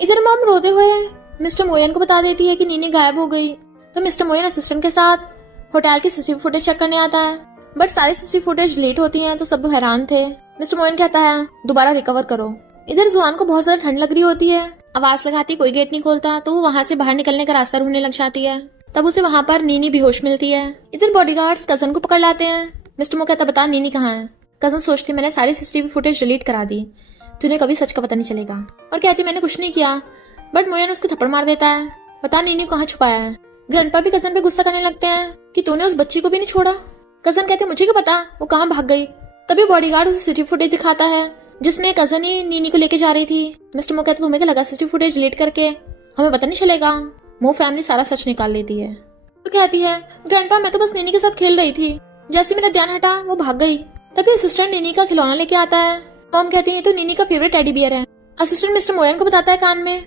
इधर मॉम रोते हुए मिस्टर मोयन को बता देती है कि नीनी गायब हो गई। तो मिस्टर मोयन असिस्टेंट के साथ होटल की सीसीटीवी फुटेज चेक करने आता है, बट सारी सीसीटीवी फुटेज लेट होती हैं, तो सब हैरान थे। मिस्टर मोयन कहता है दोबारा रिकवर करो। इधर जुआन को बहुत ज्यादा ठंड लग रही होती है, आवाज लगाती कोई गेट नहीं खोलता, तो वो वहाँ से बाहर निकलने का रास्ता ढूंढने लग जाती है। तब उसे वहाँ पर नीनी बेहोश मिलती है। इधर बॉडीगार्ड्स कजन को पकड़ लाते हैं। मिस्टर मो कहता बता नीनी कहाँ है। कजन सोचती मैंने सारी सीसीटीवी फुटेज डिलीट करा दी, तुझे कभी सच का पता नहीं चलेगा, और कहती मैंने कुछ नहीं किया, बट मोयन उसके थप्पड़ मार देता है, बता नीनी कहाँ छुपाया है। ग्रैंडपा भी कजन पे गुस्सा करने लगते हैं कि तूने उस बच्ची को भी नहीं छोड़ा। कजन कहते मुझे क्या पता वो कहाँ भाग गई। तभी बॉडीगार्ड उसे सीसीटीवी फुटेज दिखाता है जिसमें कजन ही नीनी को लेके जा रही थी। मिस्टर मो कहते तुम्हें क्या लगा सीसीटीवी फुटेज डिलीट करके हमें पता नहीं चलेगा, मो फैमिली सारा सच निकाल लेती है। तो कहती है ग्रैंडपा मैं तो बस नीनी के साथ खेल रही थी, जैसे मेरा ध्यान हटा वो भाग गई। तभी असिस्टेंट नीनी का खिलौना लेके आता है। मॉम कहती है ये तो नीनी का फेवरेट टेडी बियर है। असिस्टेंट मिस्टर मोयन को बताता है कान में,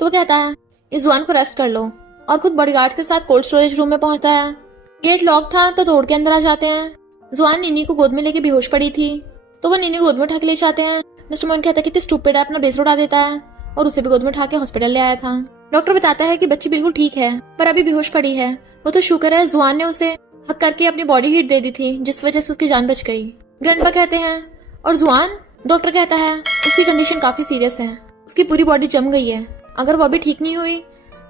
तो वो कहता है इस जुआन को रेस्ट कर लो, और खुद बॉडीगार्ड के साथ कोल्ड स्टोरेज रूम में पहुंचता है। गेट लॉक था तो तोड़ के अंदर आ जाते हैं। जुआन नीनी को गोद में लेके बेहोश पड़ी थी तो वो नीनी गोद में उठा के ले जाते हैं। मिस्टर मोइन कहता है कितनी स्टूपिड है, अपना बेस उड़ा देता है और उसे भी गोद में उठा के हॉस्पिटल ले आया था। डॉक्टर बताता है कि बच्ची बिल्कुल ठीक है पर अभी बेहोश पड़ी है। वो तो शुक्र है जुआन ने उसे हक करके अपनी बॉडी हीट दे दी थी जिस वजह से उसकी जान बच गई। ग्रैंडपा कहते हैं और जुआन? डॉक्टर कहता है उसकी कंडीशन काफी सीरियस है, उसकी पूरी बॉडी जम गई है, अगर वो अभी ठीक नहीं हुई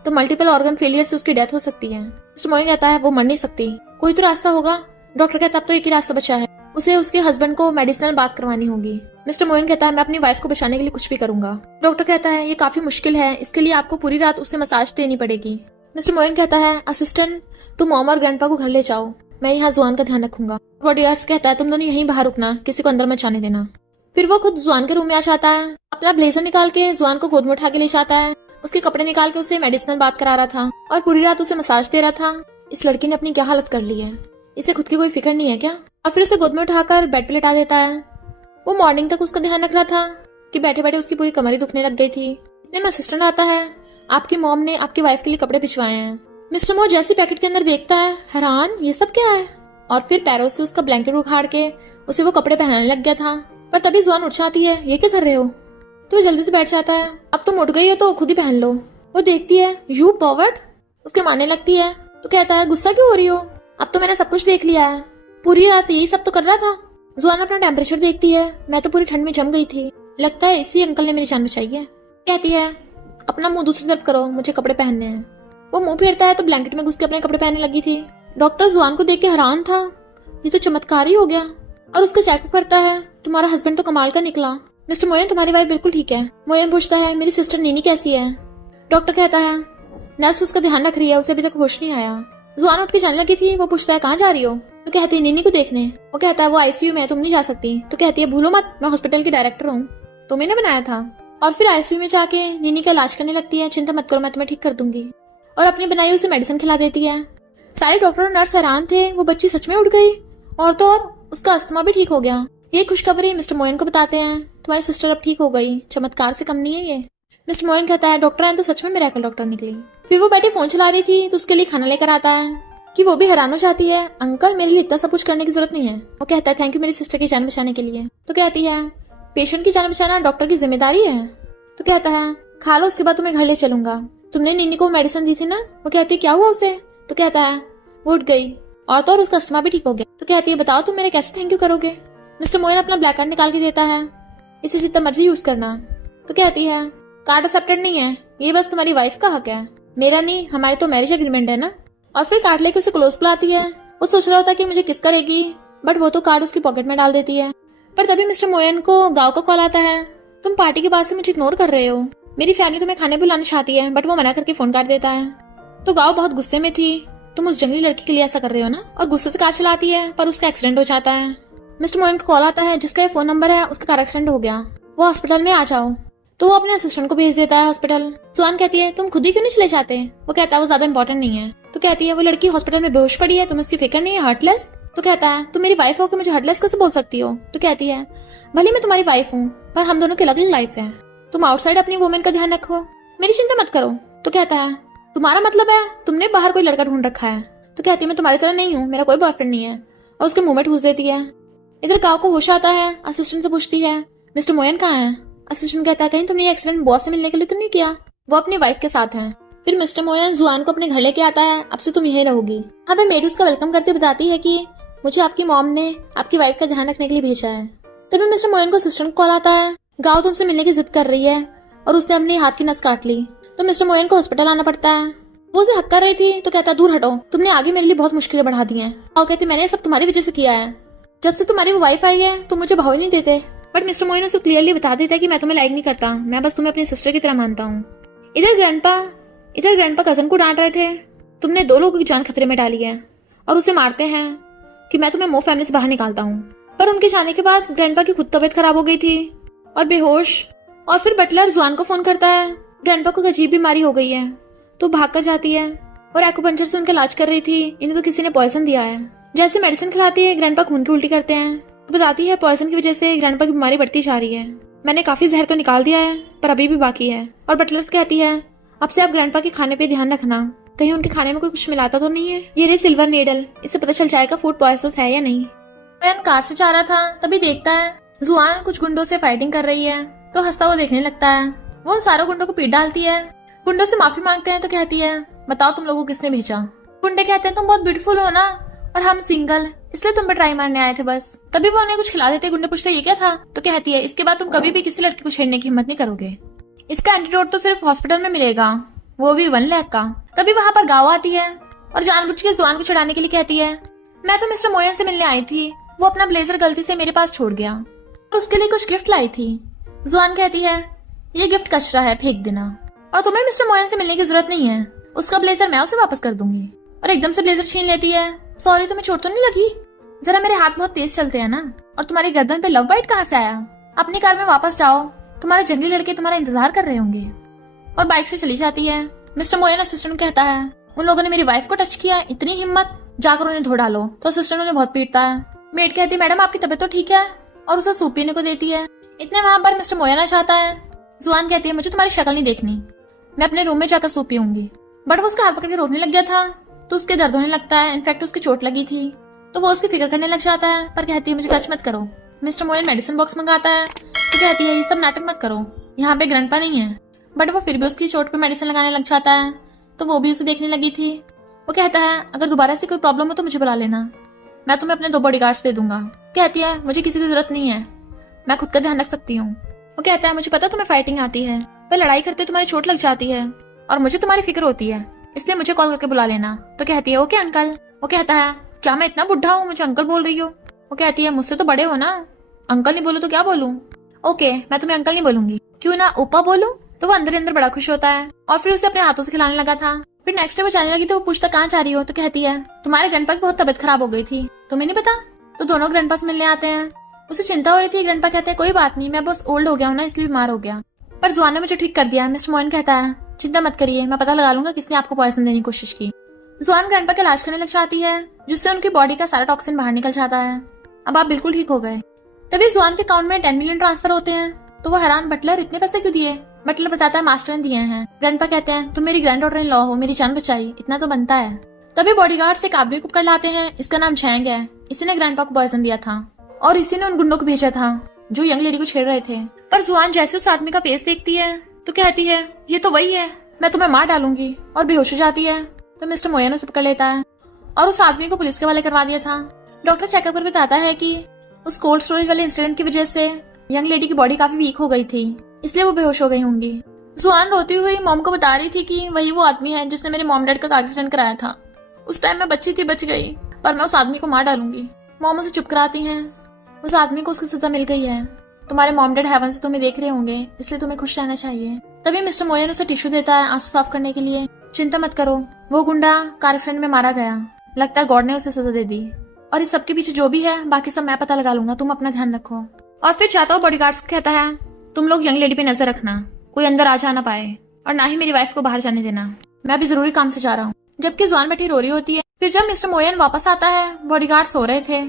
तो मल्टीपल ऑर्गन फेलियर से उसकी डेथ हो सकती है। मिस्टर मोइन कहता है वो मर नहीं सकती, कोई तो रास्ता होगा। डॉक्टर कहता है अब तो एक ही रास्ता बचा है, उसे उसके हस्बैंड को मेडिसिनल बात करवानी होगी। मिस्टर मोइन कहता है मैं अपनी वाइफ को बचाने के लिए कुछ भी करूंगा। डॉक्टर कहता है ये काफी मुश्किल है, इसके लिए आपको पूरी रात उससे मसाज देनी पड़ेगी। मिस्टर मोइन कहता है असिस्टेंट तुम मॉम और ग्रैंडपा को घर ले जाओ, मैं यहाँ जुआन का ध्यान रखूंगा। बॉडीगार्ड्स कहता है तुम दोनों यहीं बाहर रुकना, किसी को अंदर मत जाने देना। फिर वो खुद जुआन के रूम में आ जाता है, अपना ब्लेजर निकाल के जुआन को गोद में उठा के ले जाता है, उसके कपड़े निकाल के उसे मेडिसिनल बात करा रहा था और पूरी रात उसे मसाज दे रहा था। इस लड़की ने अपनी क्या हालत कर ली है, इसे खुद की कोई फिक्र नहीं है क्या? और फिर उसे गोद में उठाकर बेड पे लेटा देता है। वो मॉर्निंग तक उसका ध्यान रख रहा था कि बैठे बैठे उसकी पूरी कमर ही दुखने लग गई थी। इतने में असिस्टेंट आता है, आपकी मॉम ने आपकी वाइफ के लिए कपड़े भिजवाए हैं। मिस्टर मो जैसे पैकेट के अंदर देखता है हैरान, ये सब क्या है? और फिर पैरों से उसका ब्लैंकेट उखाड़ के उसे वो कपड़े पहनाने लग गया था। पर तभी जुआन उठ जाती है, ये क्या कर रहे हो? तो वो जल्दी से बैठ जाता है, अब तुम उठ गई हो तो खुद ही पहन लो। वो देखती है यू पॉवर्ड, उसके मारने लगती है तो कहता है गुस्सा क्यों हो रही हो, अब तो मैंने सब कुछ देख लिया है, पूरी रात यही सब तो कर रहा था। जुआन अपना टेम्परेचर देखती है, मैं तो पूरी ठंड में जम गई थी, लगता है इसी अंकल ने मेरी जान बचाई है। कहती है अपना मुंह दूसरी तरफ करो, मुझे कपड़े पहनने हैं। वो मुंह फेरता है तो ब्लैंकेट में घुस के अपने कपड़े पहनने लगी थी। डॉक्टर जुआन को देख के हैरान था, ये तो चमत्कार ही हो गया, और उसका चेकअप करता है, तुम्हारा हस्बैंड तो कमाल का निकला। मिस्टर मोयन तुम्हारी वाइफ बिल्कुल ठीक है। मोयन पूछता है मेरी सिस्टर नीनी कैसी है? डॉक्टर कहता है नर्स उसका ध्यान रख रही है, उसे अभी तक होश नहीं आया। जुआन उठ के जाने लगी थी, वो पूछता है कहाँ जा रही हो? तो कहती है नीनी को देखने। वो कहता है वो आईसीयू में है, तुम नहीं जा सकती। तो कहती है भूलो मत मैं हॉस्पिटल की डायरेक्टर हूँ, तुम्हें ने बनाया था। और फिर आईसीयू में जाके नीनी का इलाज करने लगती है, चिंता मत करो मैं तुम्हें ठीक कर दूंगी, और अपनी बनाई उसे मेडिसिन खिला देती है। सारे डॉक्टर और नर्स हैरान थे, वो बच्ची सच में उठ गई, और तो और उसका अस्थमा भी ठीक हो गया। ये खुशखबरी मिस्टर मोयन को बताते हैं, तुम्हारी सिस्टर अब ठीक हो गई, चमत्कार से कम नहीं है ये। मिस्टर मोयन कहता है डॉक्टर आए तो सच में मिरेकल डॉक्टर निकली। फिर वो बैठी फोन चला रही थी तो उसके लिए खाना लेकर आता है कि वो भी हैरान हो जाती है, अंकल मेरे लिए इतना सब कुछ करने की जरूरत नहीं है। वो कहता है थैंक यू मेरी सिस्टर की जान बचाने के लिए। तो कहती है पेशेंट की जान बचाना डॉक्टर की जिम्मेदारी है। तो कहता है खा लो उसके बाद तुम्हें घर ले चलूंगा, तुमने नीनी को मेडिसिन दी थी ना। वो कहती है क्या हुआ उसे? तो कहता है वो उठ गई, और तो और उसका अस्थमा भी ठीक हो गया। तो कहती है बताओ तुम मेरे कैसे थैंक यू करोगे? मिस्टर मोयन अपना ब्लैक कार्ड निकाल के देता है, इसे जितना मर्जी यूज करना। तो कहती है कार्ड एक्सेप्टेड नहीं है, ये बस तुम्हारी वाइफ का हक है, मेरा नहीं, हमारी तो मैरिज एग्रीमेंट है ना। और फिर कार्ड लेके उसे क्लोज बुलाती है। वो सोच रहा होता कि मुझे किस करेगी, बट वो तो कार्ड उसकी पॉकेट में डाल देती है। पर तभी मिस्टर मोयन को गांव का कॉल आता है, तुम पार्टी के बाद से मुझे इग्नोर कर रहे हो, मेरी फैमिली तुम्हें खाने बुलाना चाहती है, बट वो मना करके फोन काट देता है। तो गांव बहुत गुस्से में थी, तुम उस जंगली लड़की के लिए ऐसा कर रहे हो ना, और गुस्से से कार चलाती है, पर उसका एक्सीडेंट हो जाता है। मिस्टर मोयन को कॉल आता है, जिसका ये फोन नंबर है उसका कार एक्सीडेंट हो गया, वो हॉस्पिटल में आ जाओ। तो वो अपने असिस्टेंट को भेज देता है हॉस्पिटल। जुआन कहती है तुम खुद ही क्यों नहीं चले जाते? वो कहता है वो ज्यादा इंपॉर्टेंट नहीं है। तो कहती है वो लड़की हॉस्पिटल में बेहोश पड़ी है, तुम्हें उसकी फिक्र नहीं है, हार्टलेस। तो कहता है तुम मेरी वाइफ होकर मुझे हार्टलेस कैसे बोल सकती हो? तो कहती है भले मैं तुम्हारी वाइफ हूँ, पर हम दोनों की अलग अलग लाइफ है, तुम आउटसाइड अपनी वुमेन का ध्यान रखो, मेरी चिंता मत करो। तो कहता है तुम्हारा मतलब है तुमने बाहर कोई लड़का ढूंढ रखा है? तो कहती है मैं तुम्हारी तरह नहीं हूँ, मेरा कोई बॉयफ्रेंड नहीं है, और उसके मुंह में ठूस देती है। इधर गाँव को होश आता है, असिस्टेंट से पूछती है मिस्टर मोयन कहाँ है? असिस्टेंट कहता है कहीं तुमने ये एक्सीडेंट बॉस से मिलने के लिए तो नहीं किया? वो अपनी वाइफ के साथ हैं। फिर मिस्टर मोयन जुआन को अपने घर लेके आता है, अब से तुम यहीं रहोगी। हाँ पे मेड उसका वेलकम करते बताती है कि मुझे आपकी मॉम ने आपकी वाइफ का ध्यान रखने के लिए भेजा है। तभी मिस्टर मोयन को असिस्टेंट कॉल आता है, गाँव तुमसे मिलने की जिद कर रही है और उसने अपने हाथ की नस काट ली। तो मिस्टर मोयन को हॉस्पिटल आना पड़ता है। वो उसे हक कर रही थी तो कहता दूर हटो, तुमने आगे मेरे लिए बहुत मुश्किलें बढ़ा दी हैं। और कहती मैंने सब तुम्हारी वजह से किया है, जब से तुम्हारी वो वाइफ आई है तुम मुझे भाव ही नहीं देते। बट मिस्टर मोयन उसे क्लियरली बता देता है कि मैं तुम्हें लाइक नहीं करता, मैं बस तुम्हें अपनी सिस्टर की तरह मानता हूँ। इधर ग्रैंडपा कजन को डांट रहे थे, तुमने 2 लोगों की जान खतरे में डाली है, और उसे मारते हैं कि मैं तुम्हें मो फैमिली से बाहर निकालता हूँ। पर उनके जाने के बाद ग्रैंडपा की खुद तबीयत खराब हो गई थी और बेहोश। और फिर बटलर जुआन को फोन करता है, ग्रैंडपा को अजीब बीमारी हो गई है, तो भाग कर जाती है और एक्यूपंक्चर से उनका इलाज कर रही थी, इन्हें तो किसी ने पॉइजन दिया है। जैसे मेडिसिन खिलाती है ग्रैंडपा खून की उल्टी करते हैं, तो बताती है पॉइजन की वजह से ग्रैंडपा की बीमारी बढ़ती जा रही है, मैंने काफी जहर तो निकाल दिया है पर अभी भी बाकी है। और बटलर्स कहती है अब से आप ग्रैंडपा के खाने पे ध्यान रखना, कहीं उनके खाने में कोई कुछ मिलाता तो नहीं है। ये रही सिल्वर नीडल, इससे पता चल जाएगा फूड पॉइजन है या नहीं। मोयन कार से जा रहा था, तभी देखता है जुआन कुछ गुंडों से फाइटिंग कर रही है, तो हंसता हुआ देखने लगता है। वो उन सारों गुंडों को पीट डालती है। गुंडों से माफी मांगते हैं तो कहती है, बताओ तुम लोगों को किसने भेजा। गुंडे कहते हैं, तुम बहुत ब्यूटीफुल हो ना, और हम सिंगल, इसलिए तुम पे ट्राई मारने आए थे बस। तभी वो उन्हें कुछ खिला देते। गुंडे पूछते ये क्या था, तो कहती है, इसके बाद तुम कभी भी किसी लड़की को छेड़ने की हिम्मत नहीं करोगे। इसका एंटीडोट तो सिर्फ हॉस्पिटल में मिलेगा, वो भी 1 लाख का। तभी वहां पर गाँव आती है और जानबूझ के जुआन को छुड़ाने के लिए कहती है, मैं तो मिस्टर मोयन से मिलने आई थी, वो अपना ब्लेजर गलती से मेरे पास छोड़ गया और उसके लिए कुछ गिफ्ट लाई थी। जुआन कहती है, ये गिफ्ट कचरा है, फेंक देना, और तुम्हें मिस्टर मोयन से मिलने की जरूरत नहीं है, उसका ब्लेजर मैं उसे वापस कर दूंगी। और एकदम से ब्लेजर छीन लेती है। सॉरी, तुम्हें चोट तो नहीं लगी? जरा मेरे हाथ बहुत तेज चलते हैं ना, और तुम्हारी गर्दन पे लव बाइट कहाँ से आया? अपनी कार में वापस जाओ, तुम्हारे जंगली लड़के तुम्हारा इंतजार कर रहे होंगे। और बाइक से चली जाती है। मिस्टर मोयन असिस्टेंट कहता है, उन लोगों ने मेरी वाइफ को टच किया, इतनी हिम्मत, जाकर उन्हें धो डालो। तो असिस्टेंट उन्हें बहुत पीटता है। मेड कहती है, मैडम आपकी तबीयत तो ठीक है, और उसे सूप पीने को देती है। इतने वहां पर मिस्टर मोयन आ जाता है। जुआन कहती है, मुझे तुम्हारी शक्ल नहीं देखनी, मैं अपने रूम में जाकर सूप पीऊंगी। बट वो उसका हाथ पकड़ के रोने लग गया था, तो उसके दर्द होने लगता है। इनफैक्ट उसकी चोट लगी थी, तो वो उसकी फिक्र करने लग जाता है, पर कहती है, मुझे टच मत करो। मिस्टर मोयन मेडिसिन बॉक्स मंगाता है, तो कहती है, ये सब नाटक मत करो, यहाँ पे ग्रैंडपा नहीं है। बट वो फिर भी उसकी चोट पे मेडिसिन लगाने लग जाता है, तो वो भी उसे देखने लगी थी। वो कहता है, अगर दोबारा से कोई प्रॉब्लम हो तो मुझे बुला लेना, मैं तुम्हें अपने 2 बॉडीगार्ड्स दे दूंगा। कहती है, मुझे किसी की जरूरत नहीं है, मैं खुद का ध्यान रख सकती हूँ। वो कहता है, मुझे पता तुम्हें फाइटिंग आती है, पर लड़ाई करते तुम्हारी चोट लग जाती है, और मुझे तुम्हारी फिक्र होती है, इसलिए मुझे कॉल करके बुला लेना। तो कहती है, ओके अंकल। वो कहता है, क्या मैं इतना बुढ़ा हूँ, मुझे अंकल बोल रही हो? वो कहती है, मुझसे तो बड़े हो ना, अंकल नहीं बोलू तो क्या बोलूं? ओके, मैं तुम्हें अंकल नहीं बोलूंगी, क्यों ना ओपा बोलूं? तो वो अंदर अंदर बड़ा खुश होता है, और फिर उसे अपने हाथों से खिलाने लगा था। फिर नेक्स्ट डे वो जाने लगी तो वो पूछता, कहाँ जा रही हो? तो कहती है, तुम्हारे ग्रैंडपा की बहुत तबीयत खराब हो गई थी, तुम्हें नहीं पता? तो दोनों ग्रैंडपा से मिलने आते हैं। उसे चिंता हो रही थी। ग्रैंडपा कहते हैं, कोई बात नहीं, मैं बस ओल्ड हो गया हूँ ना, इसलिए बीमार हो गया, पर जुआन ने मुझे ठीक कर दिया। मिस्टर मोयन कहता है, चिंता मत करिए, मैं पता लगा लूंगा किसने आपको पॉइजन देने की कोशिश की। जुआन ग्रैंडपा का इलाज करने लग जाती है, जिससे उनकी बॉडी का सारा टॉक्सिन बाहर निकल जाता है। अब आप बिल्कुल ठीक हो गए। तभी जुआन के अकाउंट में 10 मिलियन ट्रांसफर होते हैं, तो वो हैरान, बटलर इतने पैसे क्यों दिए? बटलर बताता है, मास्टर ने दिए हैं। ग्रैंडपा कहते हैं, तुम मेरी ग्रैंड डॉटर इन लॉ हो, मेरी जान बचाई, इतना तो बनता है। तभी बॉडीगार्ड से एक आदमी को पकड़ लाते हैं, इसका नाम झैंग है, इसी ने ग्रैंडपा को पॉइजन दिया था, और इसी ने उन गुंडों को भेजा था जो यंग लेडी को छेड़ रहे थे। पर जुआन जैसे उस आदमी का फेस देखती है, तो कहती है, ये तो वही है, मैं तुम्हें मार डालूंगी, और बेहोश हो जाती है। तो मिस्टर मोयन उसे पकड़ लेता है, और उस आदमी को पुलिस के हवाले करवा दिया था। डॉक्टर चेकअप कर बताता है कि उस कोल्ड स्टोरेज वाले इंसिडेंट की वजह से यंग लेडी की बॉडी काफी वीक हो गई थी, इसलिए वो बेहोश हो गई होंगी। जुआन रोती हुई मॉम को बता रही थी कि वही वो आदमी है जिसने मेरे मॉम डैड का कार एक्सीडेंट कराया था, उस टाइम मैं बच्ची थी, बच गई, पर मैं उस आदमी को मार डालूंगी। मॉम उसे चुप कराती हैं, उस आदमी को उसकी सजा मिल गई है, तुम्हारे मॉम डैड हेवन से तुम्हें देख रहे होंगे, इसलिए तुम्हें खुश रहना चाहिए। तभी मिस्टर मोयन उसे टिश्यू देता है आंसू साफ करने के लिए। चिंता मत करो, वो गुंडा कार एक्सीडेंट में मारा गया, लगता है गॉड ने उसे सजा दे दी, और इस सबके पीछे जो भी है बाकी सब मैं पता लगा लूंगा, तुम अपना ध्यान रखो। और फिर जाता हुआ बॉडीगार्ड्स को कहता है, तुम लोग यंग लेडी पे नजर रखना, कोई अंदर आ जा ना पाए, और ना ही मेरी वाइफ को बाहर जाने देना, मैं अभी जरूरी काम से जा रहा हूँ। जबकि जुआन बैठी रो रही होती है। फिर जब मिस्टर मोयन वापस आता है, बॉडीगार्ड सो रहे थे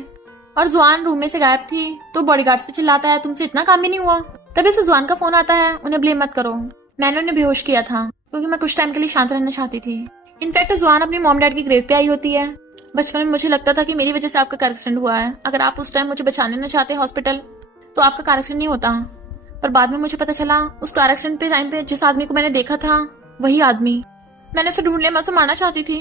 और जुआन रूम में से गायब थी, तो बॉडीगार्ड्स पे चिल्लाता है, तुमसे इतना काम भी नहीं हुआ। तभी से जुआन का फोन आता है, उन्हें ब्लेम मत करो, मैंने उन्हें बेहोश किया था क्योंकि मैं कुछ टाइम के लिए शांत रहना चाहती थी। इनफैक्ट जुआन अपनी मॉम डैड की ग्रेव पे आई होती है। बचपन में मुझे लगता था कि मेरी वजह से आपका कार एक्सीडेंट हुआ है, अगर आप उस टाइम मुझे बचाने न चाहते हॉस्पिटल तो आपका कार एक्सीडेंट नहीं होता। पर बाद में मुझे पता चला उस कार एक्सीडेंट पे टाइम पे जिस आदमी को मैंने देखा था वही आदमी, मैंने उसे ढूंढ लिया, मैं उसे मारना चाहती थी,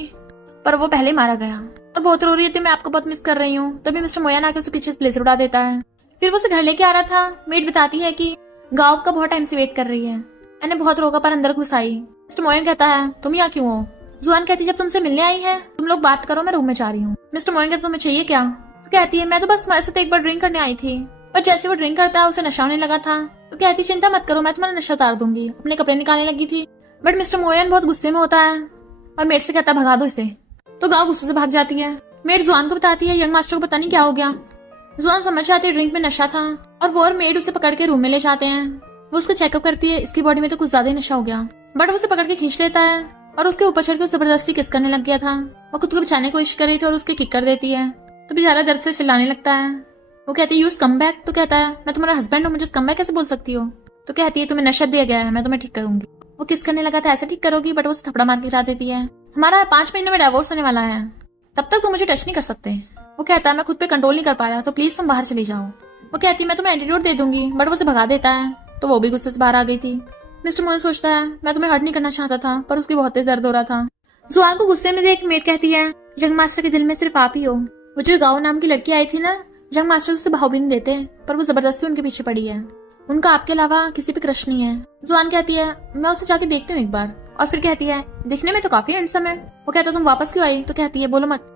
पर वो पहले ही मारा गया, और बहुत रो रही थी, मैं आपको बहुत मिस कर रही हूँ। तभी मिस्टर मोयन आके उसे पीछे ब्लेजर उड़ा देता है। फिर वो उसे घर लेके आ रहा था। मेड बताती है कि गाँव का बहुत टाइम से वेट कर रही है, मैंने बहुत रोका पर अंदर घुस आई। मिस्टर मोयन कहता है, तुम यहाँ क्यों हो? जुआन कहती है, जब तुमसे मिलने आई है, तुम लोग बात करो, मैं रूम में जा रही हूँ। मिस्टर मोयन कहता है, तुम्हें चाहिए क्या? तो कहती है, मैं तो बस तुम्हारे साथ एक बार ड्रिंक करने आई थी, पर जैसे वो ड्रिंक करता है उसे नशा होने लगा था। तो कहती, चिंता मत करो, मैं तुम्हारा नशा उतार दूंगी। अपने कपड़े निकालने लगी थी, बट मिस्टर मोयन बहुत गुस्से में होता है और मेड से कहता, भगा दो इसे। तो गाँव गुस्से से भाग जाती है। मेड जुआन को बताती है, यंग मास्टर को पता नहीं क्या हो गया। जुआन समझ जाती है ड्रिंक में नशा था, और वो और मेड उसे पकड़ के रूम में ले जाते हैं। वो उसका चेकअप करती है, इसकी बॉडी में तो कुछ ज्यादा ही नशा हो गया, बट वो उसे पकड़ के खींच लेता है और उसके ऊपर चढ़ के जबरदस्ती किस करने लग गया था। वो खुद को बचाने की कोशिश कर रही थी और उसके किक कर देती है, तो बेचारा दर्द से चिल्लाने लगता है। वो कहती है, यू कम बैक। तो कहता है, मैं तुम्हारा हस्बैंड हूँ, मुझे कम बैक कैसे बोल सकती हो? तो कहती है, तुम्हें नशा दिया गया है, मैं तुम्हें ठीक करूंगी। वो किस करने लगा था, ऐसे ठीक करोगी? बट वो उसे थपड़ा मार के गिरा देती है। हमारा 5 महीने में डिवोर्स होने वाला है, तब तक तुम मुझे टच नहीं कर सकते। वो कहता है मैं खुद पे कंट्रोल नहीं कर पा रहा, तो प्लीज तुम बाहर चली जाओ। वो कहती है मैं तुम्हें एटीट्यूड दे दूंगी, बट वो उसे भगा देता है, तो वो भी गुस्से से बाहर आ गई थी। मिस्टर मोयन सोचता है मैं तुम्हें हर्ट नहीं करना चाहता था, पर उसकी बहुत तेज दर्द हो रहा था। जुआन को गुस्से में देख मेट कहती है यंग मास्टर के दिल में सिर्फ आप ही हो। वो जो गाओ नाम की लड़की आई थी ना, यंग मास्टर उससे भाव भी नहीं देते, पर वो जबरदस्ती उनके पीछे पड़ी है। उनका आपके अलावा किसी पे क्रश नहीं है। जुआन कहती है मैं उसे जाके देखती हूँ एक बार, और फिर कहती है दिखने में तो काफी हैंडसम है। वो कहता तुम वापस क्यों आई? तो कहती है बोलो मत,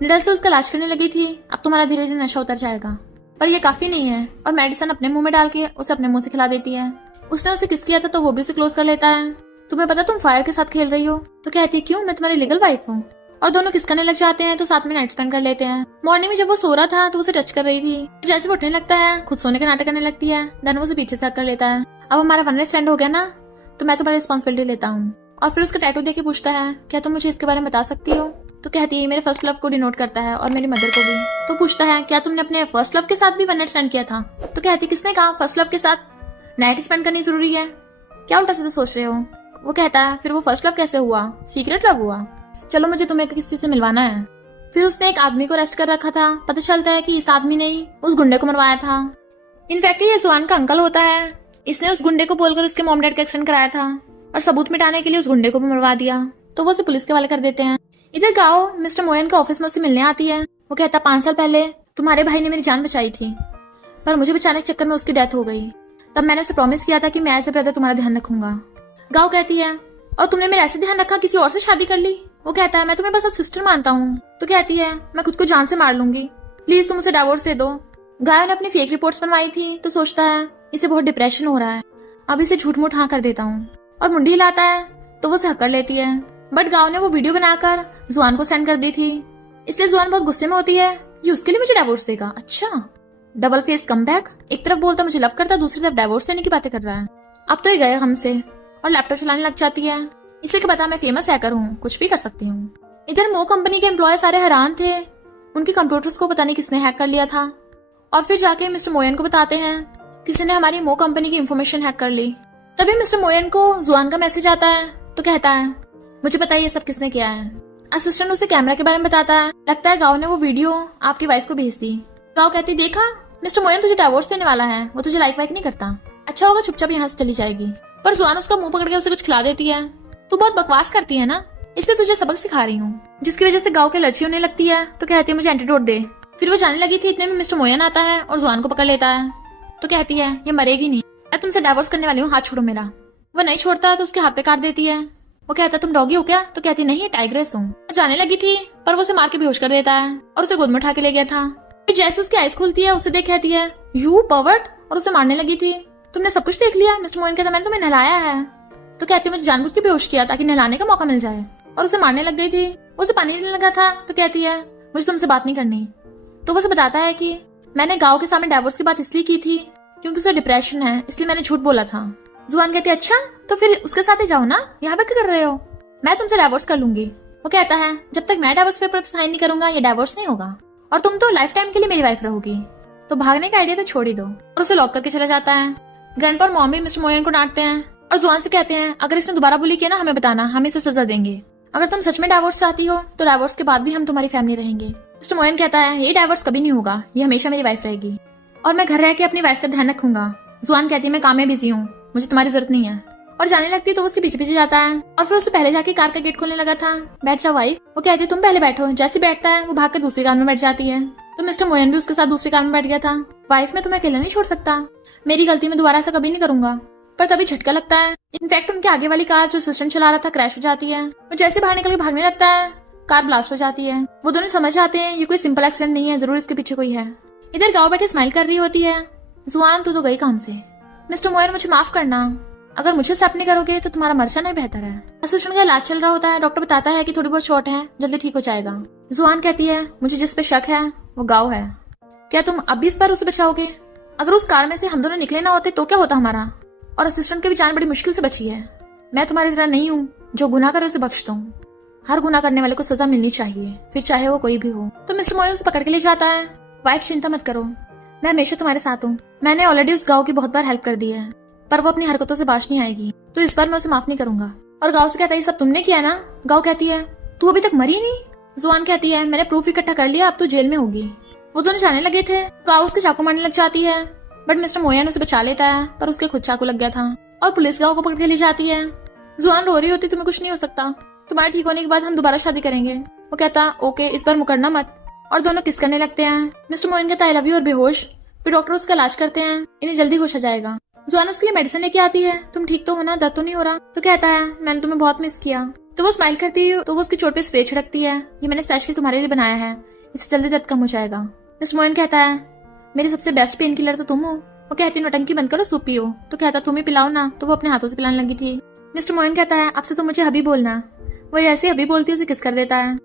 निडल से उसका इलाज करने लगी थी, अब तुम्हारा धीरे धीरे नशा उतर जाएगा। पर ये काफी नहीं है, और मेडिसिन अपने मुंह में डाल के उसे अपने मुंह से खिला देती है। उसने उसे किस किया था तो वो भी उसे क्लोज कर लेता है। तुम्हें पता तुम फायर के साथ खेल रही हो? तो कहती है क्यों, मैं तुम्हारी लीगल वाइफ हूँ। और दोनों किस करने लग जाते हैं, तो साथ में नाइट स्पेंड कर लेते हैं। मॉर्निंग में जब वो सो रहा था तो उसे टच कर रही थी, जैसे वो उठने लगता है खुद सोने का नाटक करने लगती है, देन वो उसे पीछे से हक कर लेता है। अब हमारा वन नाइट स्टैंड हो गया ना, तो मैं तुम्हारी रिस्पॉन्सिबिलिटी लेता हूँ। और फिर उसका टैटू देख के पूछता है क्या तुम मुझे इसके बारे में बता सकती हो? तो कहती है मेरे फर्स्ट लव को डिनोट करता है, और मेरी मदर को भी। तो पूछता है क्या तुमने अपने फर्स्ट लव के साथ भी वन नाइट स्टैंड किया था? तो कहती किसने कहा फर्स्ट लव के साथ नाइट स्पेंड करनी जरूरी है, क्या उल्टा सीधा सोच रहे हो? वो कहता है फिर वो फर्स्ट लव कैसे हुआ, सीक्रेट लव हुआ? चलो मुझे तुम्हें किसी से मिलवाना है। फिर उसने एक आदमी को अरेस्ट कर रखा था, पता चलता है कि इस आदमी ने ही उस गुंडे को मरवाया था। इनफैक्ट ये जुआन का अंकल होता है, इसने उस गुंडे को बोलकर उसके मॉम डैड का एक्सीडेंट कराया था, और सबूत मिटाने के लिए उस गुंडे को भी मरवा दिया, तो वो उसे पुलिस के हवाले कर देते हैं। इधर गाओ मिस्टर मोयन के ऑफिस में उससे मिलने आती है। वो कहता 5 साल पहले तुम्हारे भाई ने मेरी जान बचाई थी, पर मुझे बचाने के चक्कर में उसकी डेथ हो गई। तब मैंने उसे प्रॉमिस किया था कि मैं एज ए ब्रदर तुम्हारा ध्यान रखूंगा। गाओ कहती है और तुमने मेरा ऐसे ध्यान रखा, किसी और से शादी कर ली? वो कहता है मैं तुम्हें बस सिस्टर मानता हूँ। तो कहती है मैं खुद को जान से मार लूंगी, प्लीज तुम उसे डिवोर्स दे दो। गायो ने अपनी फेक रिपोर्ट्स बनवाई थी, तो सोचता है इसे बहुत डिप्रेशन हो रहा है, अब इसे झूठ मूठ हाँ कर देता हूँ, और मुंडी हिलाता है तो वो उसे हक कर लेती है। बट गाओ ने वो वीडियो बनाकर जुआन को सेंड कर दी थी, इसलिए जुआन बहुत गुस्से में होती है, ये उसके लिए मुझे डिवोर्स देगा? अच्छा, डबल फेस कमबैक, एक तरफ बोलता मुझे लव करता, दूसरी तरफ डिवोर्स देने की बातें कर रहा है। अब तो ये गए हमसे, और लैपटॉप चलाने लग जाती है। इसे क्या पता मैं फेमस हैकर हूँ, कुछ भी कर सकती हूँ। इधर मो कंपनी के एम्प्लॉय सारे हैरान थे, उनके कंप्यूटर्स को पता नहीं किसने हैक कर लिया था। और फिर जाके मिस्टर मोयन को बताते हैं किसी ने हमारी मो कंपनी की इंफॉर्मेशन हैक कर ली। तभी मिस्टर मोयन को जुआन का मैसेज आता है, तो कहता है मुझे पता है ये सब किसने किया है। असिस्टेंट उसे कैमरा के बारे में बताता है, लगता है गाँव ने वो वीडियो आपकी वाइफ को भेज दी। गाँव कहती देखा मिस्टर मोयन तुझे डिवोर्स देने वाला है, वो तुझे लाइक वाइक नहीं करता, अच्छा होगा चुपचाप यहाँ से चली जाएगी। पर जुआन उसका मुंह पकड़ के उसे कुछ खिला देती है। तू बहुत बकवास करती है ना, इसलिए तुझे सबक सिखा रही हूँ, जिसकी वजह से गाँव के एलर्जी होने लगती है। तो कहती है मुझे एंटीडोट दे। फिर वो जाने लगी थी, इतने में मिस्टर मोयन आता है और जुआन को पकड़ लेता है। तो कहती है ये मरेगी नहीं, मैं तुमसे डिवोर्स करने वाली हूँ, हाथ छोड़ो मेरा। वो नहीं छोड़ता तो उसके हाथ पे काट देती है। वो कहता तुम डॉगी हो क्या? तो कहती नहीं टाइग्रेस हूँ। और जाने लगी थी, पर वो उसे मार के बेहोश कर देता है और उसे गोद में उठा के ले गया था। फिर जैसे उसकी आइज खुलती है उसे देख कहती है यू पर्वर्ट, और उसे मारने लगी थी। तुमने सब कुछ देख लिया? मिस्टर मोयन कहता मैंने तुम्हें नहलाया है। तो कहती मुझे जानबूझ के बेहोश किया ताकि नहलाने का मौका मिल जाए, और उसे मारने लग गई थी। उसे पानी देने लगा था, तो कहती है मुझे तुमसे बात नहीं करनी। तो वो उसे बताता है कि मैंने गाँव के सामने डिवोर्स की बात इसलिए की थी क्योंकि उसे डिप्रेशन है, इसलिए मैंने झूठ बोला था। जुआन कहती है अच्छा तो फिर उसके साथ ही जाओ ना, यहाँ पे क्या कर रहे हो? मैं तुमसे डिवोर्स कर लूंगी। वो कहता है जब तक मैं डिवोर्स पेपर साइन नहीं करूंगा ये डिवोर्स नहीं होगा, और तुम तो लाइफ टाइम के लिए मेरी वाइफ रहोगी, तो भागने का आइडिया तो छोड़ ही दो। और उसे लॉक करके चला जाता है। ग्रैंडपा और मॉम भी मिस्टर मोयन को डांटते हैं और जुआन से कहते हैं अगर इसने दोबारा बुली किया ना हमें बताना, हम इसे सजा देंगे। अगर तुम सच में डिवोर्स चाहती हो तो डिवोर्स के बाद भी हम तुम्हारी फैमिली रहेंगे। मिस्टर मोयन कहता है ये डिवोर्स कभी नहीं होगा, ये हमेशा मेरी वाइफ रहेगी, और मैं घर रह के अपनी वाइफ का ध्यान रखूंगा। जुआन कहती है मैं काम में बिजी हूँ, मुझे तुम्हारी जरूरत नहीं है, और जाने लगती है। तो उसके पीछे पीछे जाता है, और फिर उससे पहले जाके कार का गेट खोलने लगा था। बैठ जाओ वाइफ। वो कहती है तुम पहले बैठो। जैसे बैठता है वो भागकर दूसरी कार में बैठ जाती है। तो मिस्टर मोयन भी उसके साथ दूसरी कार में बैठ गया था। वाइफ मैं तुम्हें अकेला नहीं छोड़ सकता, मेरी गलती में दोबारा ऐसा कभी नहीं करूंगा। पर तभी झटका लगता है। इनफैक्ट उनके आगे वाली कार जो असिस्टेंट चला रहा था क्रैश हो जाती है। वो जैसे बाहर निकल के भागने लगता है, कार ब्लास्ट हो जाती है। वो दोनों समझ जाते हैं ये कोई सिंपल एक्सीडेंट नहीं है, जरूर इसके पीछे कोई है। इधर गाँव बैठे स्माइल कर रही होती है। जुआन तू तो गई काम से। मिस्टर मोयन मुझे माफ करना, अगर मुझे सेप्ट नहीं करोगे तो तुम्हारा मर जाना बेहतर है। असिस्टेंट का इलाज चल रहा होता है, डॉक्टर बताता है कि थोड़ी बहुत चोट है, जल्दी ठीक हो जाएगा। जुआन कहती है मुझे जिस पे शक है वो गाँव है, क्या तुम अब भी इस बार उसे बचाओगे? अगर उस कार में से हम दोनों निकले ना होते तो क्या होता हमारा? और असिस्टेंट की भी जान बड़ी मुश्किल से बची है। मैं तुम्हारी तरह नहीं हूँ जो गुनाह करे उसे बख्श दूं। हर गुनाह करने वाले को सजा मिलनी चाहिए, फिर चाहे वो कोई भी हो। तो मिस्टर मोयन उसे पकड़ के ले जाता है। वाइफ चिंता मत करो, मैं हमेशा तुम्हारे साथ हूँ। मैंने ऑलरेडी उस गाँव की बहुत बार हेल्प कर दी है, पर वो अपनी हरकतों से बाज नहीं आएगी, तो इस बार मैं उसे माफ नहीं करूंगा। और गाँव से कहता है ये सब तुमने किया ना? गाँव कहती है तू अभी तक मरी नहीं? जुआन कहती है मैंने प्रूफ इकट्ठा कर लिया, अब तो जेल में होगी। वो दोनों जाने लगे थे, गाँव उसके चाकू मारने लग जाती है, बट मिस्टर मोयन उसे बचा लेता है, पर उसके खुद चाकू लग गया था और पुलिस गाँव को पकड़ के ले जाती है। जुआन रो रही होती, तुम्हें कुछ नहीं हो सकता, तुम्हारे ठीक होने के बाद हम दोबारा शादी करेंगे। वो कहता ओके, इस बार मुकरना मत, और दोनों किस करने लगते हैं। मिस्टर मोयन कहता आई लव यू और बेहोश। फिर डॉक्टर उसका इलाज करते हैं, इन्हें जल्दी होश आ जाएगा। जुआन उसके लिए मेडिसिन लेके आती है, तुम ठीक तो हो ना, दर्द तो नहीं हो रहा? तो कहता है मैंने तुम्हें बहुत मिस किया। तो वो स्माइल करती है, तो वो उसकी चोट पे स्प्रे छिड़कती है, ये मैंने स्पेशली तुम्हारे लिए बनाया है, इससे जल्दी दर्द कम हो जाएगा। मिस्टर मोयन कहता है मेरी सबसे बेस्ट पेन किलर तो तुम हो। वो कहती है नौटंकी बंद करो, सूप पियो। तो कहता तुम ही पिलाओ ना, तो वो अपने हाथों से पिलाने लगी थी। मिस्टर मोयन कहता है आपसे तो मुझे हबी बोलना। वो ऐसे हबी बोलती है, उसे किस कर देता है,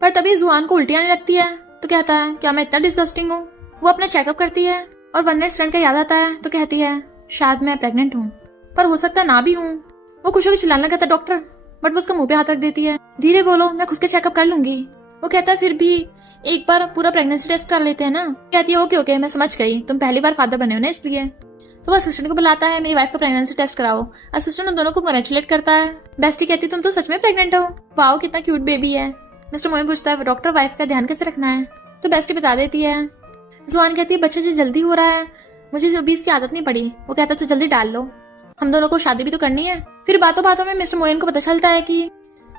पर तभी जुआन को उल्टी आने लगती है। तो कहता है क्या मैं इतना डिस्गस्टिंग हूँ? वो अपना चेकअप करती है और वन नाइट स्टैंड का याद आता है, तो कहती है शायद मैं प्रेग्नेंट हूँ, पर हो सकता ना भी हूँ। वो खुश होकर चिल्लाने लगता है डॉक्टर, बट वो उसका मुंह पे हाथ रख देती है, धीरे बोलो, मैं खुद के चेकअप कर लूंगी। वो कहता है फिर भी एक बार पूरा प्रेगनेंसी टेस्ट कर लेते हैं ना। कहती है ओके ओके, मैं समझ गई, तुम पहली बार फादर बने हो ना इसलिए। तो वो असिस्टेंट को बुलाता है, मेरी वाइफ का प्रेगनेंसी टेस्ट कराओ। असिस्टेंट उन दोनों को कंग्रेचुलेट करता है। बेस्टी कहती है तुम तो सच में प्रेग्नेंट हो, वाओ कितना क्यूट बेबी है। मिस्टर मोयन पूछता है डॉक्टर वाइफ का ध्यान कैसे रखना है? तो बेस्टी बता देती है। जुआन कहती है बच्चा जी जल्दी हो रहा है, मुझे अभी इसकी आदत नहीं पड़ी। वो कहता है तो जल्दी डाल लो, हम दोनों को शादी भी तो करनी है। फिर बातों बातों में मिस्टर मोयन को पता चलता है कि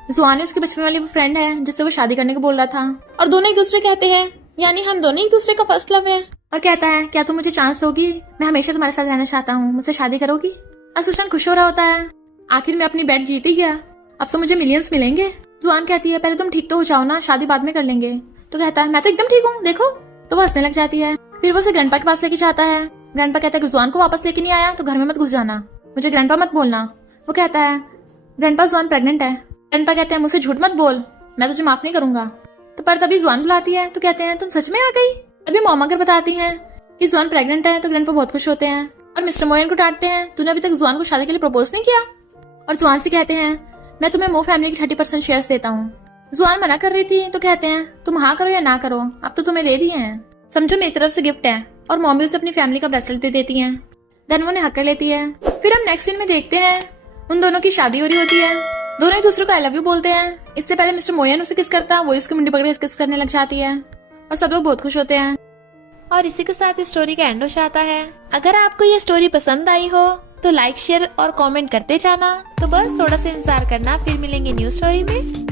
जुआन उसकी बचपन वाली वो फ्रेंड है जिससे वो शादी करने को बोल रहा था, और दोनों एक दूसरे कहते हैं यानी हम दोनों एक दूसरे का फर्स्ट लव है। और कहता है क्या तुम मुझे चांस दोगी, मैं हमेशा तुम्हारे साथ रहना चाहता हूँ, मुझसे शादी करोगी? असिस्टेंट खुश हो रहा होता है, आखिर मैं अपनी बेट जीत ही गया, अब तो मुझे मिलियंस मिलेंगे। जुआन कहती है पहले तुम ठीक तो हो जाओ ना, शादी बाद में कर लेंगे। तो कहता है मैं तो एकदम ठीक हूँ, देखो। तो वो हंसने लग जाती है। फिर वो उसे ग्रैंडपा के पास लेके जाता है। ग्रैंडपा कहता है जुआन को वापस लेके नहीं आया तो घर में मत घुस जाना, मुझे ग्रैंडपा मत बोलना। वो कहता है ग्रैंडपा जुआन प्रेग्नेंट है। ग्रैंडपा कहते हैं मुझसे झूठ मत बोल, मैं तुझे माफ नहीं करूंगा। तो पर तभी जुआन बुलाती है, तो कहते हैं तुम सच में आ गई। अभी मॉम अगर बताती हैं कि जुआन प्रेग्नेंट है तो ग्रैंडपा बहुत खुश होते हैं और मिस्टर मोयन को डांटते हैं, तूने अभी तक जुआन को शादी के लिए प्रपोज नहीं किया। और जुआन से कहते हैं मैं तुम्हें मो फैमिली की 30% शेयर्स देता हूँ। जुआन मना कर रही थी, तो कहते हैं तुम हाँ करो या ना करो, अब तो तुम्हें दे दिए हैं, समझो मेरी तरफ से गिफ्ट है। और मॉम भी उसे अपनी फैमिली का ब्रेसलेट दे देती है। देन वो उन्हें हक कर लेती है। फिर हम नेक्स्ट सीन में देखते हैं उन दोनों की शादी हो रही होती है, दोनों एक दूसरे को आई लव यू बोलते हैं। इससे पहले मिस्टर मोयन उसे किस करता है, वो उसकी मुंडी पकड़ के किस करने लग जाती है और सब लोग बहुत खुश होते हैं। और इसी के साथ इस स्टोरी का एंड हो जाता है। अगर आपको ये स्टोरी पसंद आई हो तो लाइक शेयर और कमेंट करते जाना। तो बस थोड़ा सा इंतजार करना, फिर मिलेंगे न्यू स्टोरी में।